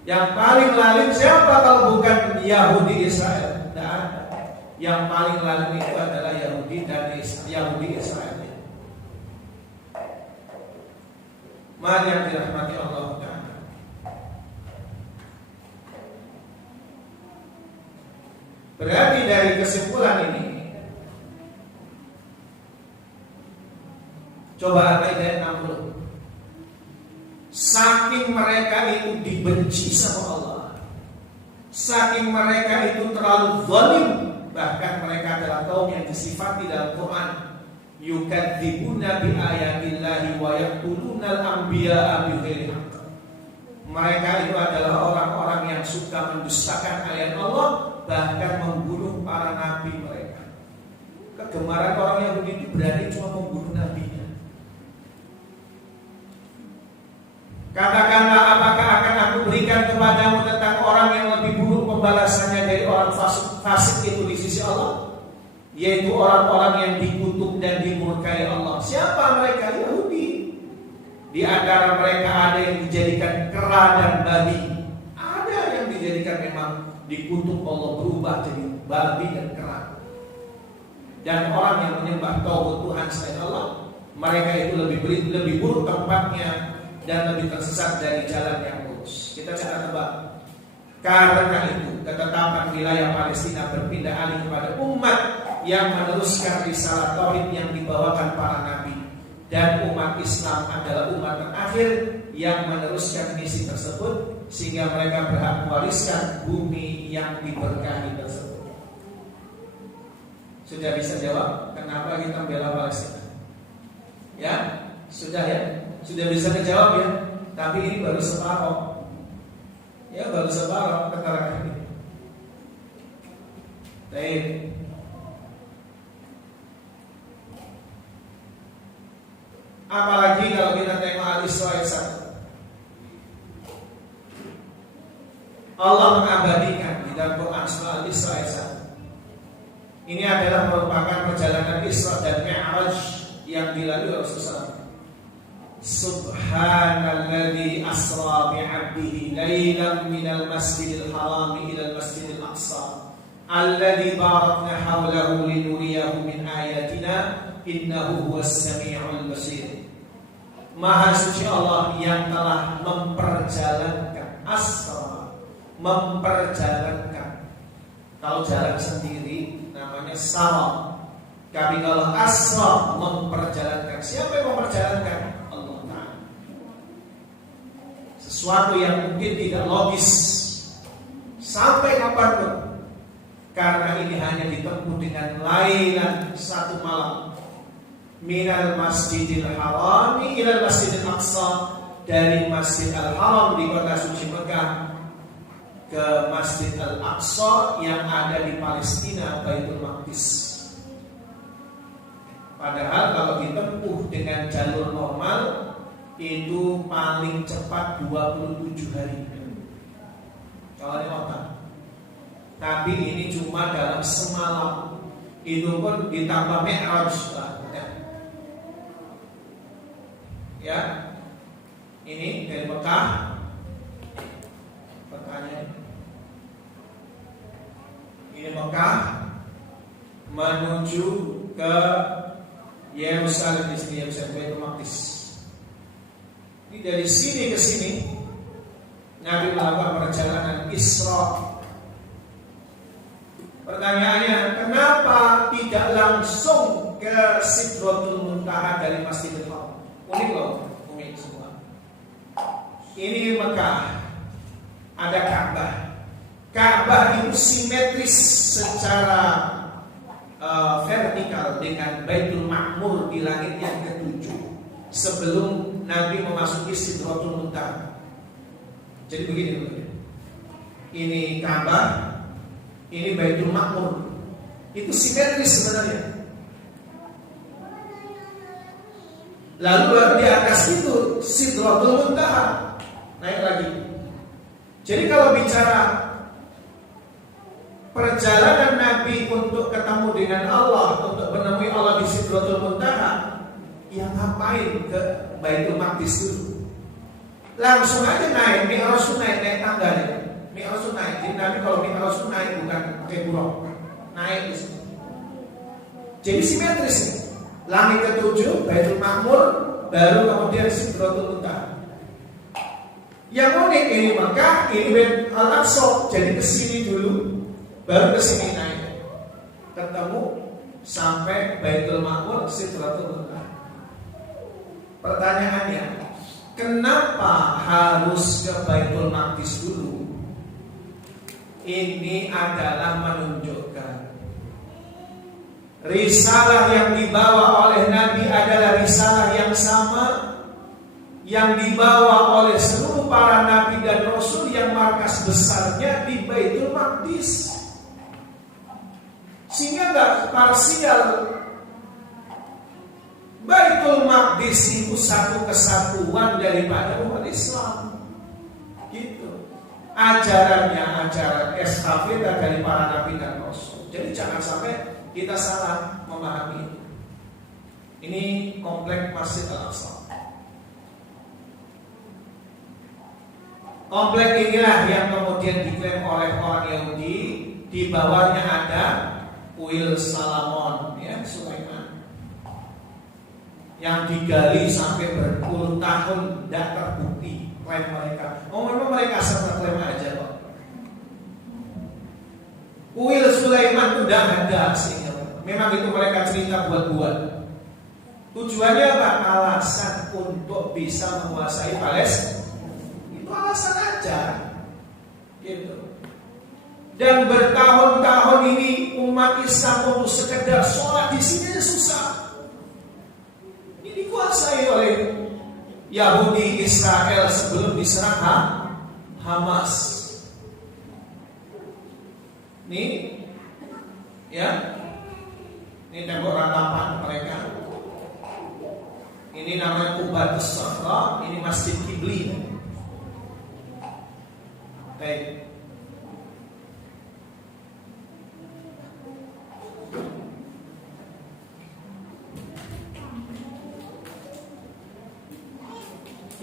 Yang paling lalim siapa kalau bukan Yahudi Israel? Tidak ada. Yang paling lalim itu adalah Yahudi dan Yahudi Israel. Mari yang dirahmati Allah Ta'ala. Berarti dari kesimpulan ini, coba ayat 60. Saking mereka itu dibenci sama Allah, saking mereka itu terlalu zalim, bahkan mereka adalah kaum yang disifati dalam Quran yukadzibuna bi ayatillahi wa yaqtulunal anbiya'a bighairi haqq. Mereka itu adalah orang-orang yang suka mendustakan ayat Allah, bahkan membunuh para nabi mereka. Kegemaran orang Yahudi itu berani cuma membunuh nabinya. Katakanlah, apakah akan aku berikan kepadamu tentang orang yang lebih buruk pembalasannya dari orang fasik itu di sisi Allah, yaitu orang-orang yang dikutuk dan dimurkai Allah. Siapa mereka? Yahudi. Di antara mereka ada yang dijadikan kera dan babi, ada yang dijadikan memang dikutuk Allah, berubah jadi babi dan kera. Dan orang yang menyembah tauhid Tuhan selain Allah, mereka itu lebih buruk tempatnya dan lebih tersesat dari jalan yang lurus. Kita cara tebak. Karena itu ketetapan wilayah Palestina berpindah alih kepada umat yang meneruskan risalah tauhid yang dibawakan para nabi, dan umat Islam adalah umat terakhir yang meneruskan misi tersebut, sehingga mereka berhak mewariskan bumi yang diberkahi tersebut. Sudah bisa jawab kenapa kita membela Palestina? Ya, sudah ya. Sudah bisa dijawab ya. Tapi ini baru separuh. Ya, baru separuh keterangan ini. Baik. Apalagi kalau kita tengok Al-Isra ayat 1. Allah mengabadikan di dalam Quran surah Al-Isra ayat 1. Ini adalah merupakan perjalanan Isra dan Mi'raj yang dilalui Rasulullah. Subhanalladzi asra bi'abdihi lailan minal masjidil harami ilal masjidil aqsa alladzi barakna hawlahu linuriyahu min ayatina innahu huwas sami'ul basir. Maha suci Allah yang telah memperjalankan, asra, memperjalankan. Kalau jalan sendiri namanya sara. Tapi kalau asra, memperjalankan. Siapa yang memperjalankan? Allah Ta'ala. Sesuatu yang mungkin tidak logis sampai kapanpun, karena ini hanya ditempuh dengan lailan, satu malam. Minal masjidil harami ilal masjidil aqsa, dari masjid al-haram di kota suci Mekah ke masjid al-aqsa yang ada di Palestina, Baitul Maqdis. Padahal kalau ditempuh dengan jalur normal itu paling cepat 27 hari kalau di kota. Tapi ini cuma dalam semalam. Itu pun ditambah Mi'raj. Ya, ini dari Mekah. Pertanyaan, ini Mekah menuju ke Yerusalem, di sini Yerusalem, Baitul Maqdis. Ini dari sini ke sini Nabi melakukan perjalanan Isra. Pertanyaannya, kenapa tidak langsung ke Sidratul Muntaha dari Masjidil Haram? Unik loh, unik semua. Ini Mekah, ada Ka'bah. Ka'bah itu simetris secara vertikal dengan Baitul Ma'mur di langit yang ke-7 sebelum Nabi memasuki Sidratul Muntaha. Jadi begini, ini Ka'bah, ini Baitul Ma'mur. Itu simetris sebenarnya. Lalu di atas itu Sidratul Muntaha, naik lagi. Jadi kalau bicara perjalanan Nabi untuk ketemu dengan Allah, untuk menemui Allah di Sidratul Muntaha, yang ngapain ke Baitul Maqdis dulu? Langsung aja naik, Mi'raj naik tangga ya. Mi'raj naik. Jadi Nabi kalau Mi'raj naik bukan pakai buruk, naik di sini. Jadi simetris nih. Langit ke-7, Baitul Ma'mur, baru kemudian Sidratul Muntaha. Yang unik ini Mekah, ini Al-Aqsa, jadi kesini dulu, baru kesini naik. sampai Baitul Ma'mur, Sidratul Muntaha. Pertanyaannya, kenapa harus ke Baitul Maqdis dulu? Ini adalah menunjukkan risalah yang dibawa oleh Nabi adalah risalah yang sama yang dibawa oleh seluruh para Nabi dan Rasul yang markas besarnya di Baitul Maqdis. Sehingga gak parsial. Baitul Maqdis itu satu kesatuan daripada umat Islam. Gitu. Ajarannya ajaran estafeta dari para Nabi dan Rasul. Jadi jangan sampai kita salah memahami. Ini kompleks Masjid Al-Aqsa. Kompleks inilah yang kemudian diklaim oleh orang Yahudi. Di bawahnya ada kuil Salomon, ya, Sulaiman, yang digali sampai berpuluh tahun tidak terbukti klaim mereka. Memang mereka serta klaim aja kok. Kuil Sulaiman itu tidak ada sehingga memang itu mereka cerita buat-buat. Tujuannya apa? Alasan untuk bisa menguasai Palestina. Itu alasan aja, gitu. Dan bertahun-tahun ini umat Islam untuk sekedar sholat di sini susah. Ini dikuasai oleh Yahudi Israel sebelum diserang Hamas. Ini, ya, ini tembok ratapan mereka. Ini namanya Qubatus Sakhra, ini Masjid Qibli. Baik.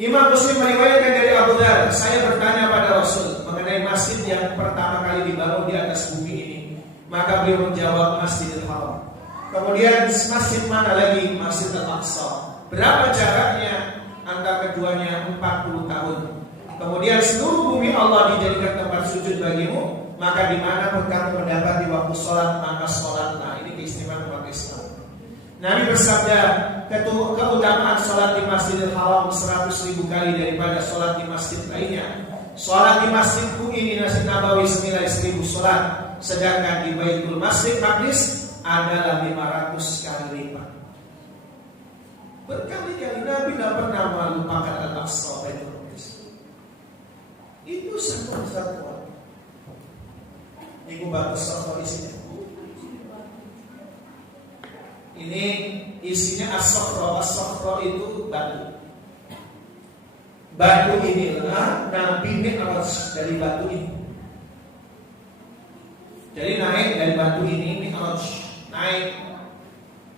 Imam Muslim meriwayatkan dari Abu Dzar, saya bertanya pada Rasul mengenai masjid yang pertama kali dibangun di atas bumi ini. Maka beliau menjawab Masjidil Haram. Kemudian masjid mana lagi? Masjid Al-Aqsa. Berapa jaraknya antara keduanya? 40 tahun. Kemudian seluruh bumi Allah dijadikan tempat sujud bagimu. Maka di mana pun kamu mendapati waktu sholat, maka sholatlah. Ini keistimewaan umat Islam. Nabi bersabda, keutamaan sholat di Masjidil Haram 100.000 kali daripada sholat di masjid lainnya. Sholat di masjidku ini Masjid Nabawi senilai 1.000 sholat, sedangkan di Baitul Masjid Maqdis adalah 500 kali lipat. Berkali-kali Nabi tidak pernah melupakan Al-Aqsa Baitul Maqdis. Itu satu kesatuan. Ini bagus soal isinya. Ini isinya as-sakhra. As-sakhra itu batu. Batu inilah Nabi Mi'raj dari batu ini. Jadi naik dari batu ini Mi'raj, naik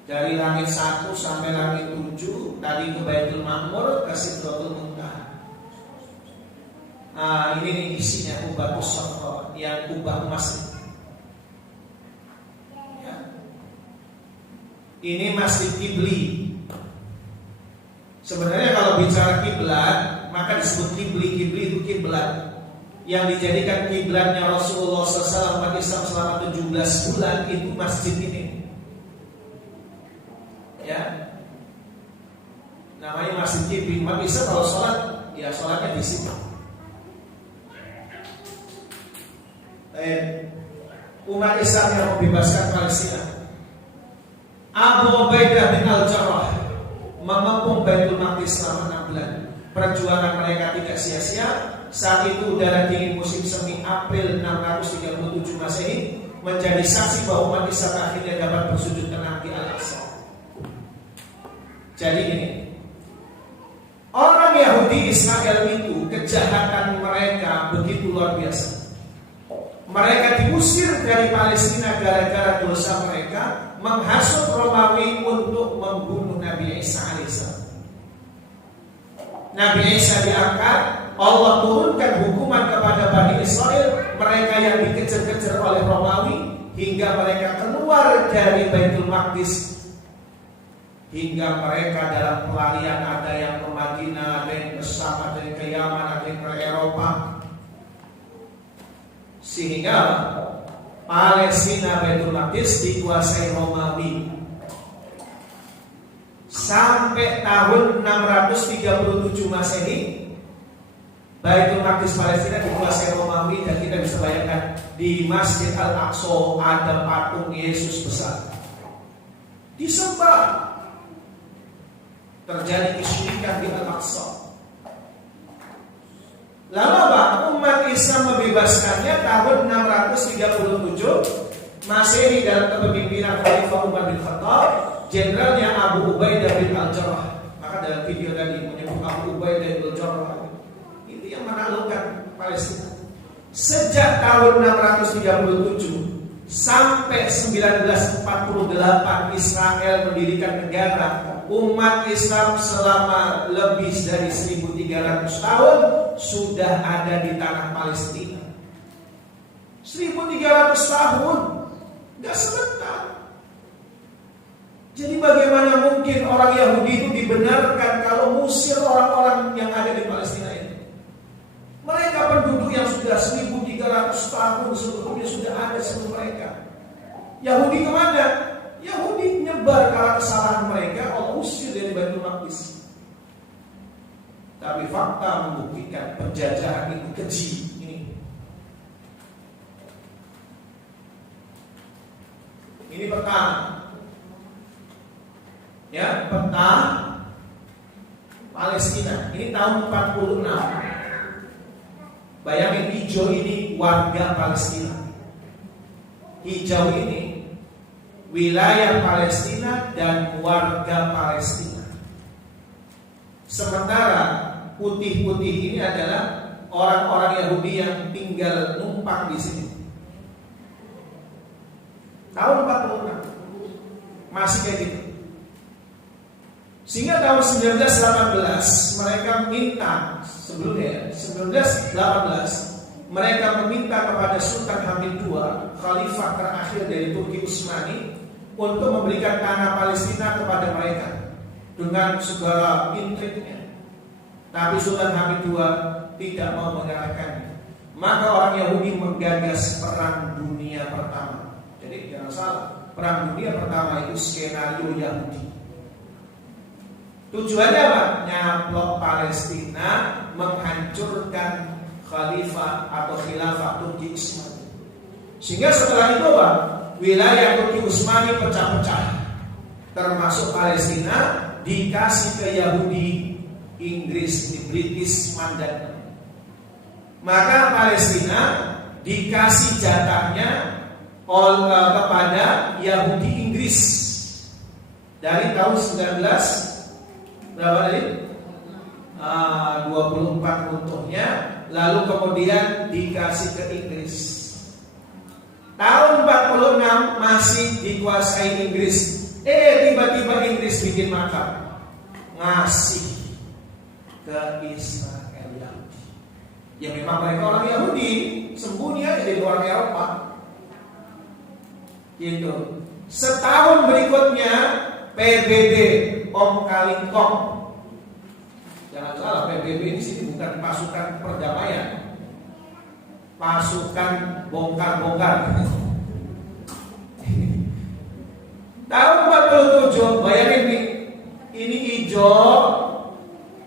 dari langit 1 sampai langit 7, tadi ke Baitul Ma'mur, ke Sidratul Muntaha. Nah, ini nih isinya Qubatus Sakhra, yang kubah emas. Ini Masjid Qibli. Sebenarnya kalau bicara kiblat, maka disebut Qibli. Qibli itu kiblat yang dijadikan kiblatnya Rasulullah SAW umat Islam selama 17 bulan, itu masjid ini. Ya, namanya Masjid Qibli. Umat Islam kalau sholat, ya sholatnya di sini. Umat Islam yang membebaskan Palestina, Abu Ubaidah bin Al-Jarrah mengepung Baitul Maqdis selama 6 bulan. Perjuangan mereka tidak sia-sia. Saat itu udara dingin musim semi April 637 Masehi menjadi saksi bahwa umat Islam akhirnya dapat bersujud tenang di Al-Aqsa. Jadi ini, orang Yahudi Israel itu kejahatan mereka begitu luar biasa. Mereka diusir dari Palestina gara-gara dosa mereka menghasut Romawi untuk membunuh Nabi Isa alaihissalam. Nabi Isa diangkat, Allah turunkan hukuman kepada Bani Israel, mereka yang dikejar-kejar oleh Romawi, hingga mereka keluar dari Baitul Maqdis, hingga mereka dalam pelarian, ada yang ke Madinah, ada yang ke Syam, ada yang ke Yaman, ada yang ke Eropa. Sehingga Palestina Baitul Maqdis dikuasai Romawi. Sampai tahun 637 Masehi, Baitul Maqdis Palestina dikuasai Romawi, dan kita bisa bayangkan di Masjid Al-Aqsa ada patung Yesus besar. Disembah. Terjadi kesyirikan di Al-Aqsa. Lalu apa? Umat Islam membebaskannya tahun 637 Masehi dalam kepemimpinan Khalifah Umar bin Khattab, jenderalnya Abu Ubaidah bin Al-Jarrah. Maka dalam video tadi menyebut Abu Ubaidah bin Al-Jarrah itu yang menaklukkan Palestina. Sejak tahun 637 sampai 1948 Israel mendirikan negara. Umat Islam selama lebih dari 1300 tahun sudah ada di tanah Palestina. 1300 tahun, gak sebentar. Jadi bagaimana mungkin orang Yahudi itu dibenarkan kalau musir orang-orang yang ada di Palestina ini? Mereka penduduk yang sudah 1300 tahun sebelumnya sudah ada sebelum mereka. Yahudi kemana? Yahudi nyebar karena kesalahan mereka, Allah usir dari Baitul Maqdis. Tapi fakta membuktikan penjajahan itu keji. Ini peta. Ya, peta Palestina. Ini tahun 46. Bayangin, hijau ini warga Palestina. Hijau ini wilayah Palestina dan warga Palestina. Sementara putih-putih ini adalah orang-orang Yahudi yang tinggal numpang di sini. Tahun 46 masih kayak gitu. Sehingga tahun 1918 mereka minta, sebelumnya 1918 mereka meminta kepada Sultan Hamid II, khalifah terakhir dari Turki Utsmani, untuk memberikan tanah Palestina kepada mereka dengan segala intriknya. Tapi Sultan Hamid II tidak mau menyerahkannya. Maka orang Yahudi menggagas perang dunia pertama. Jadi jangan salah, perang dunia pertama itu skenario Yahudi. Tujuannya apa? Nyaplok Palestina, menghancurkan khalifah atau khilafah Turki Utsmani. Sehingga setelah itu apa? Wilayah Turki Utsmani pecah-pecah, termasuk Palestina dikasih ke Yahudi, Inggris, di British mandat. Maka Palestina dikasih jatahnya kepada Yahudi Inggris dari tahun 24 runtuhnya, lalu kemudian dikasih ke Inggris. Tahun 46 masih dikuasai Inggris. Tiba-tiba Inggris bikin makar, ngasih ke Israel Yahudi. Ya memang mereka orang Yahudi, sembunyi aja di luar Eropa. Gitu. Setahun berikutnya PBB Om Kali Kong. Jangan salah, PBB di sini bukan pasukan perdamaian, pasukan bongkar-bongkar. Tahun 47, bayangin nih, ini hijau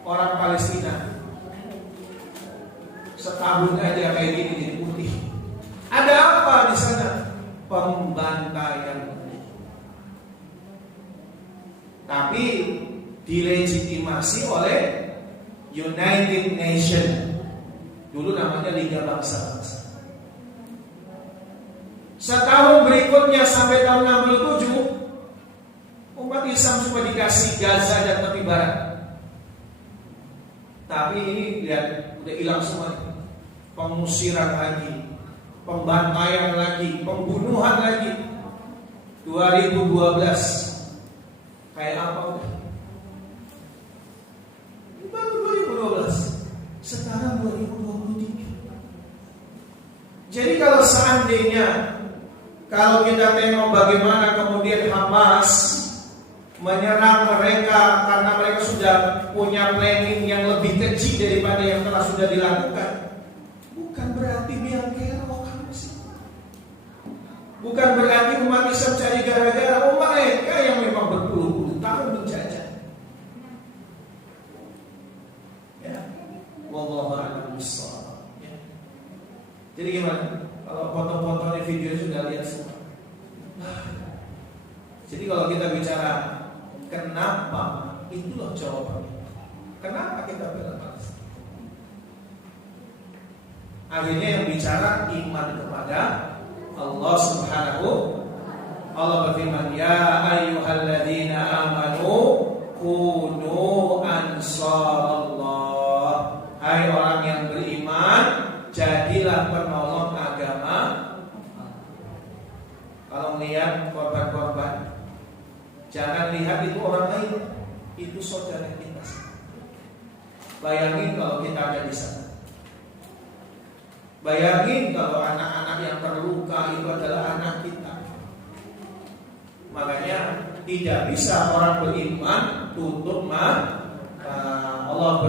orang Palestina. Setahun aja kayak gini jadi putih. Ada apa di sana? Pembantaian. Tapi dilegitimasi oleh United Nations. Dulu namanya Liga Bangsa-Bangsa. Setahun berikutnya sampai tahun 67, umat Islam cuma dikasih Gaza dan tepi barat. Tapi ini lihat udah hilang semua. Pengusiran lagi, pembantaian lagi, pembunuhan lagi. 2012 kayak apa udah? Baru 2012. Sekarang 2023. Jadi kalau seandainya, kalau kita tengok bagaimana kemudian Hamas menyerang mereka karena mereka sudah punya planning yang lebih keji daripada yang telah sudah dilakukan, bukan berarti biang kerok Hamas. Bukan berarti umat Islam cari gara-gara. Mereka yang memang berpuluh-puluh tahun menjajah. Ya, wallahu a'lam bishawab. Ya. Jadi gimana? Kalau foto-fotonya video sudah lihat semua. Jadi kalau kita bicara kenapa, itulah jawabannya. Kenapa kita bela Palestina? Akhirnya yang bicara iman kepada Allah Subhanahu. Allah berfirman, ya ayyuhalladzina amanu kunu ansarallah. Hai orang yang beriman, jadilah penolong agama. Kalau melihat korban-korban, jangan lihat itu orang lain, itu saudara kita. Bayangin kalau kita ada di sana. Bayangin kalau anak-anak yang terluka itu adalah anak kita. Makanya tidak bisa orang beriman tutup mata. Allah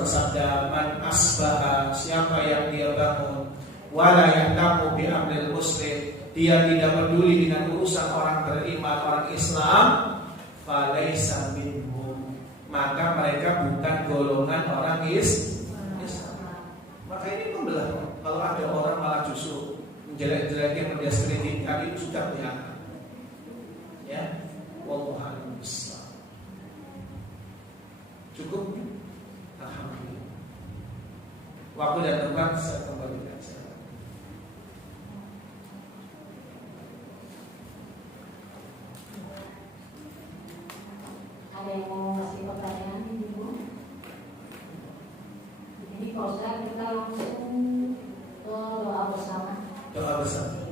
bersabda, man asbaha, siapa yang dia bangun, wala yahtamu bi amril muslim, dia tidak peduli dengan urusan orang beriman, orang Islam, falaysa minhum, maka mereka bukan golongan orang Islam. Maka ini membelah. Kalau ada orang malah justru menjelek-jelekin, mendiskreditkan, itu sudah kelihatan. Ya, wallahu a'lam bishawab. Cukup? Alhamdulillah. Waktu dan tempat saya kembalikan. Ada yang mau ngasih pertanyaan Ibu? Ini kalau saya kita langsung ke doa bersama. Doa bersama.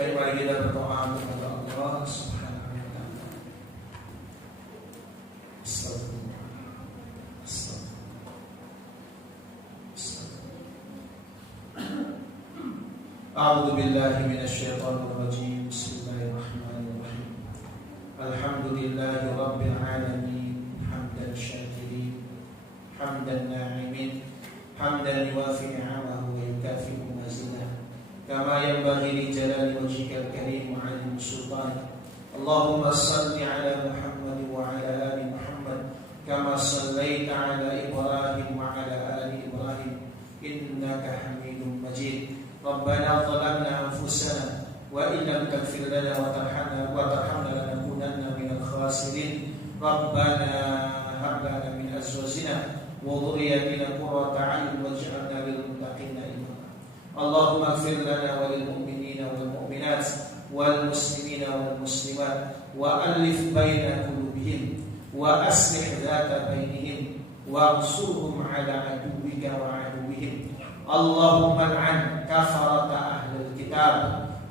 Baik, mari kita berdoa kepada Allah Subhanahu wa taala. Astagfirullah. A'udzu billahi minasyaitonir rajim. Bismillahirrahmanirrahim. Alhamdulillahi rabbil alamin. Hamdan syakirin, hamdan na'imin, hamdan yuwafi ni'amahu wa yukafi'u mazidah. كما ينبغي لجلال وجهك الكريم وعظيم سلطانك. اللهم صل على محمد وعلى آل محمد كما صليت على إبراهيم وعلى آل إبراهيم إنك حميد مجيد. ربنا ظلمنا أنفسنا وإن لم تغفر لنا وترحمنا لنكونن من الخاسرين. ربنا هب لنا من أزواجنا وذرياتنا قرة أعين واجعلنا للمتقين إماما. اللهم اغفر لنا وللمؤمنين والمؤمنات والمسلمين والمسلمات وألف بين قلوبهم وأصلح ذات بينهم وانصرهم على عدوك وعدوهم. اللهم العن كفرة أهل الكتاب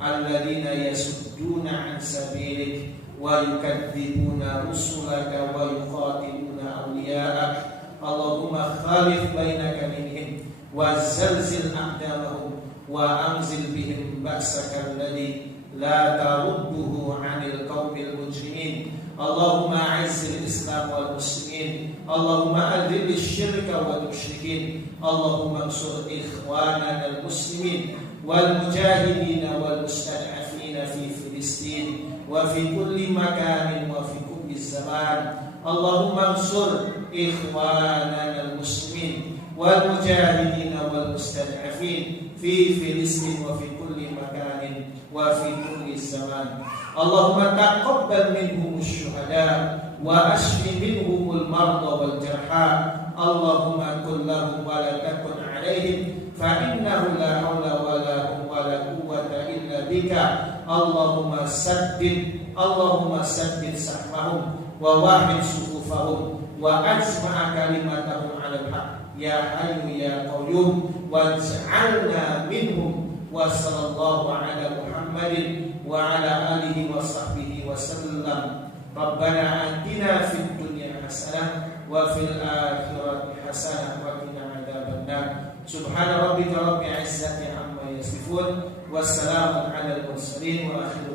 الذين يصدون عن سبيلك ويكذبون رسلك ويقاتلون أولياءك. اللهم خالف بين كلمهم وزلزل أقدامهم وأنزل بهم بأسك الذي لا ترده عن القوم المجرمين. اللهم أعز الإسلام والمسلمين. اللهم أذل الشرك والمشركين. اللهم انصر إخواننا المسلمين والمجاهدين والمستضعفين في فلسطين وفي كل مكان وفي كل زمان. اللهم انصر إخواننا المسلمين والمجاهدين والمستضعفين في فلسطين وفي كل مكان وفي كل زمان. اللهم تقبل منهم الشهداء واشف منهم المرضى والجرحى. اللهم كن لهم ولا تكن عليهم فإنه لا حول ولا قوة إلا بك. اللهم سدد سحمهم وواحد صفوفهم وأجمع كلمتهم على الحق يا حي يا قيوم واجعلنا منهم. وصلى الله على محمد وعلى آله وصحبه وسلم. ربنا آتنا في الدنيا حسنة وفي الآخرة حسنة وقنا عذاب النار. سبحان ربك رب العزة عما يصفون والسلام على المرسلين وآخر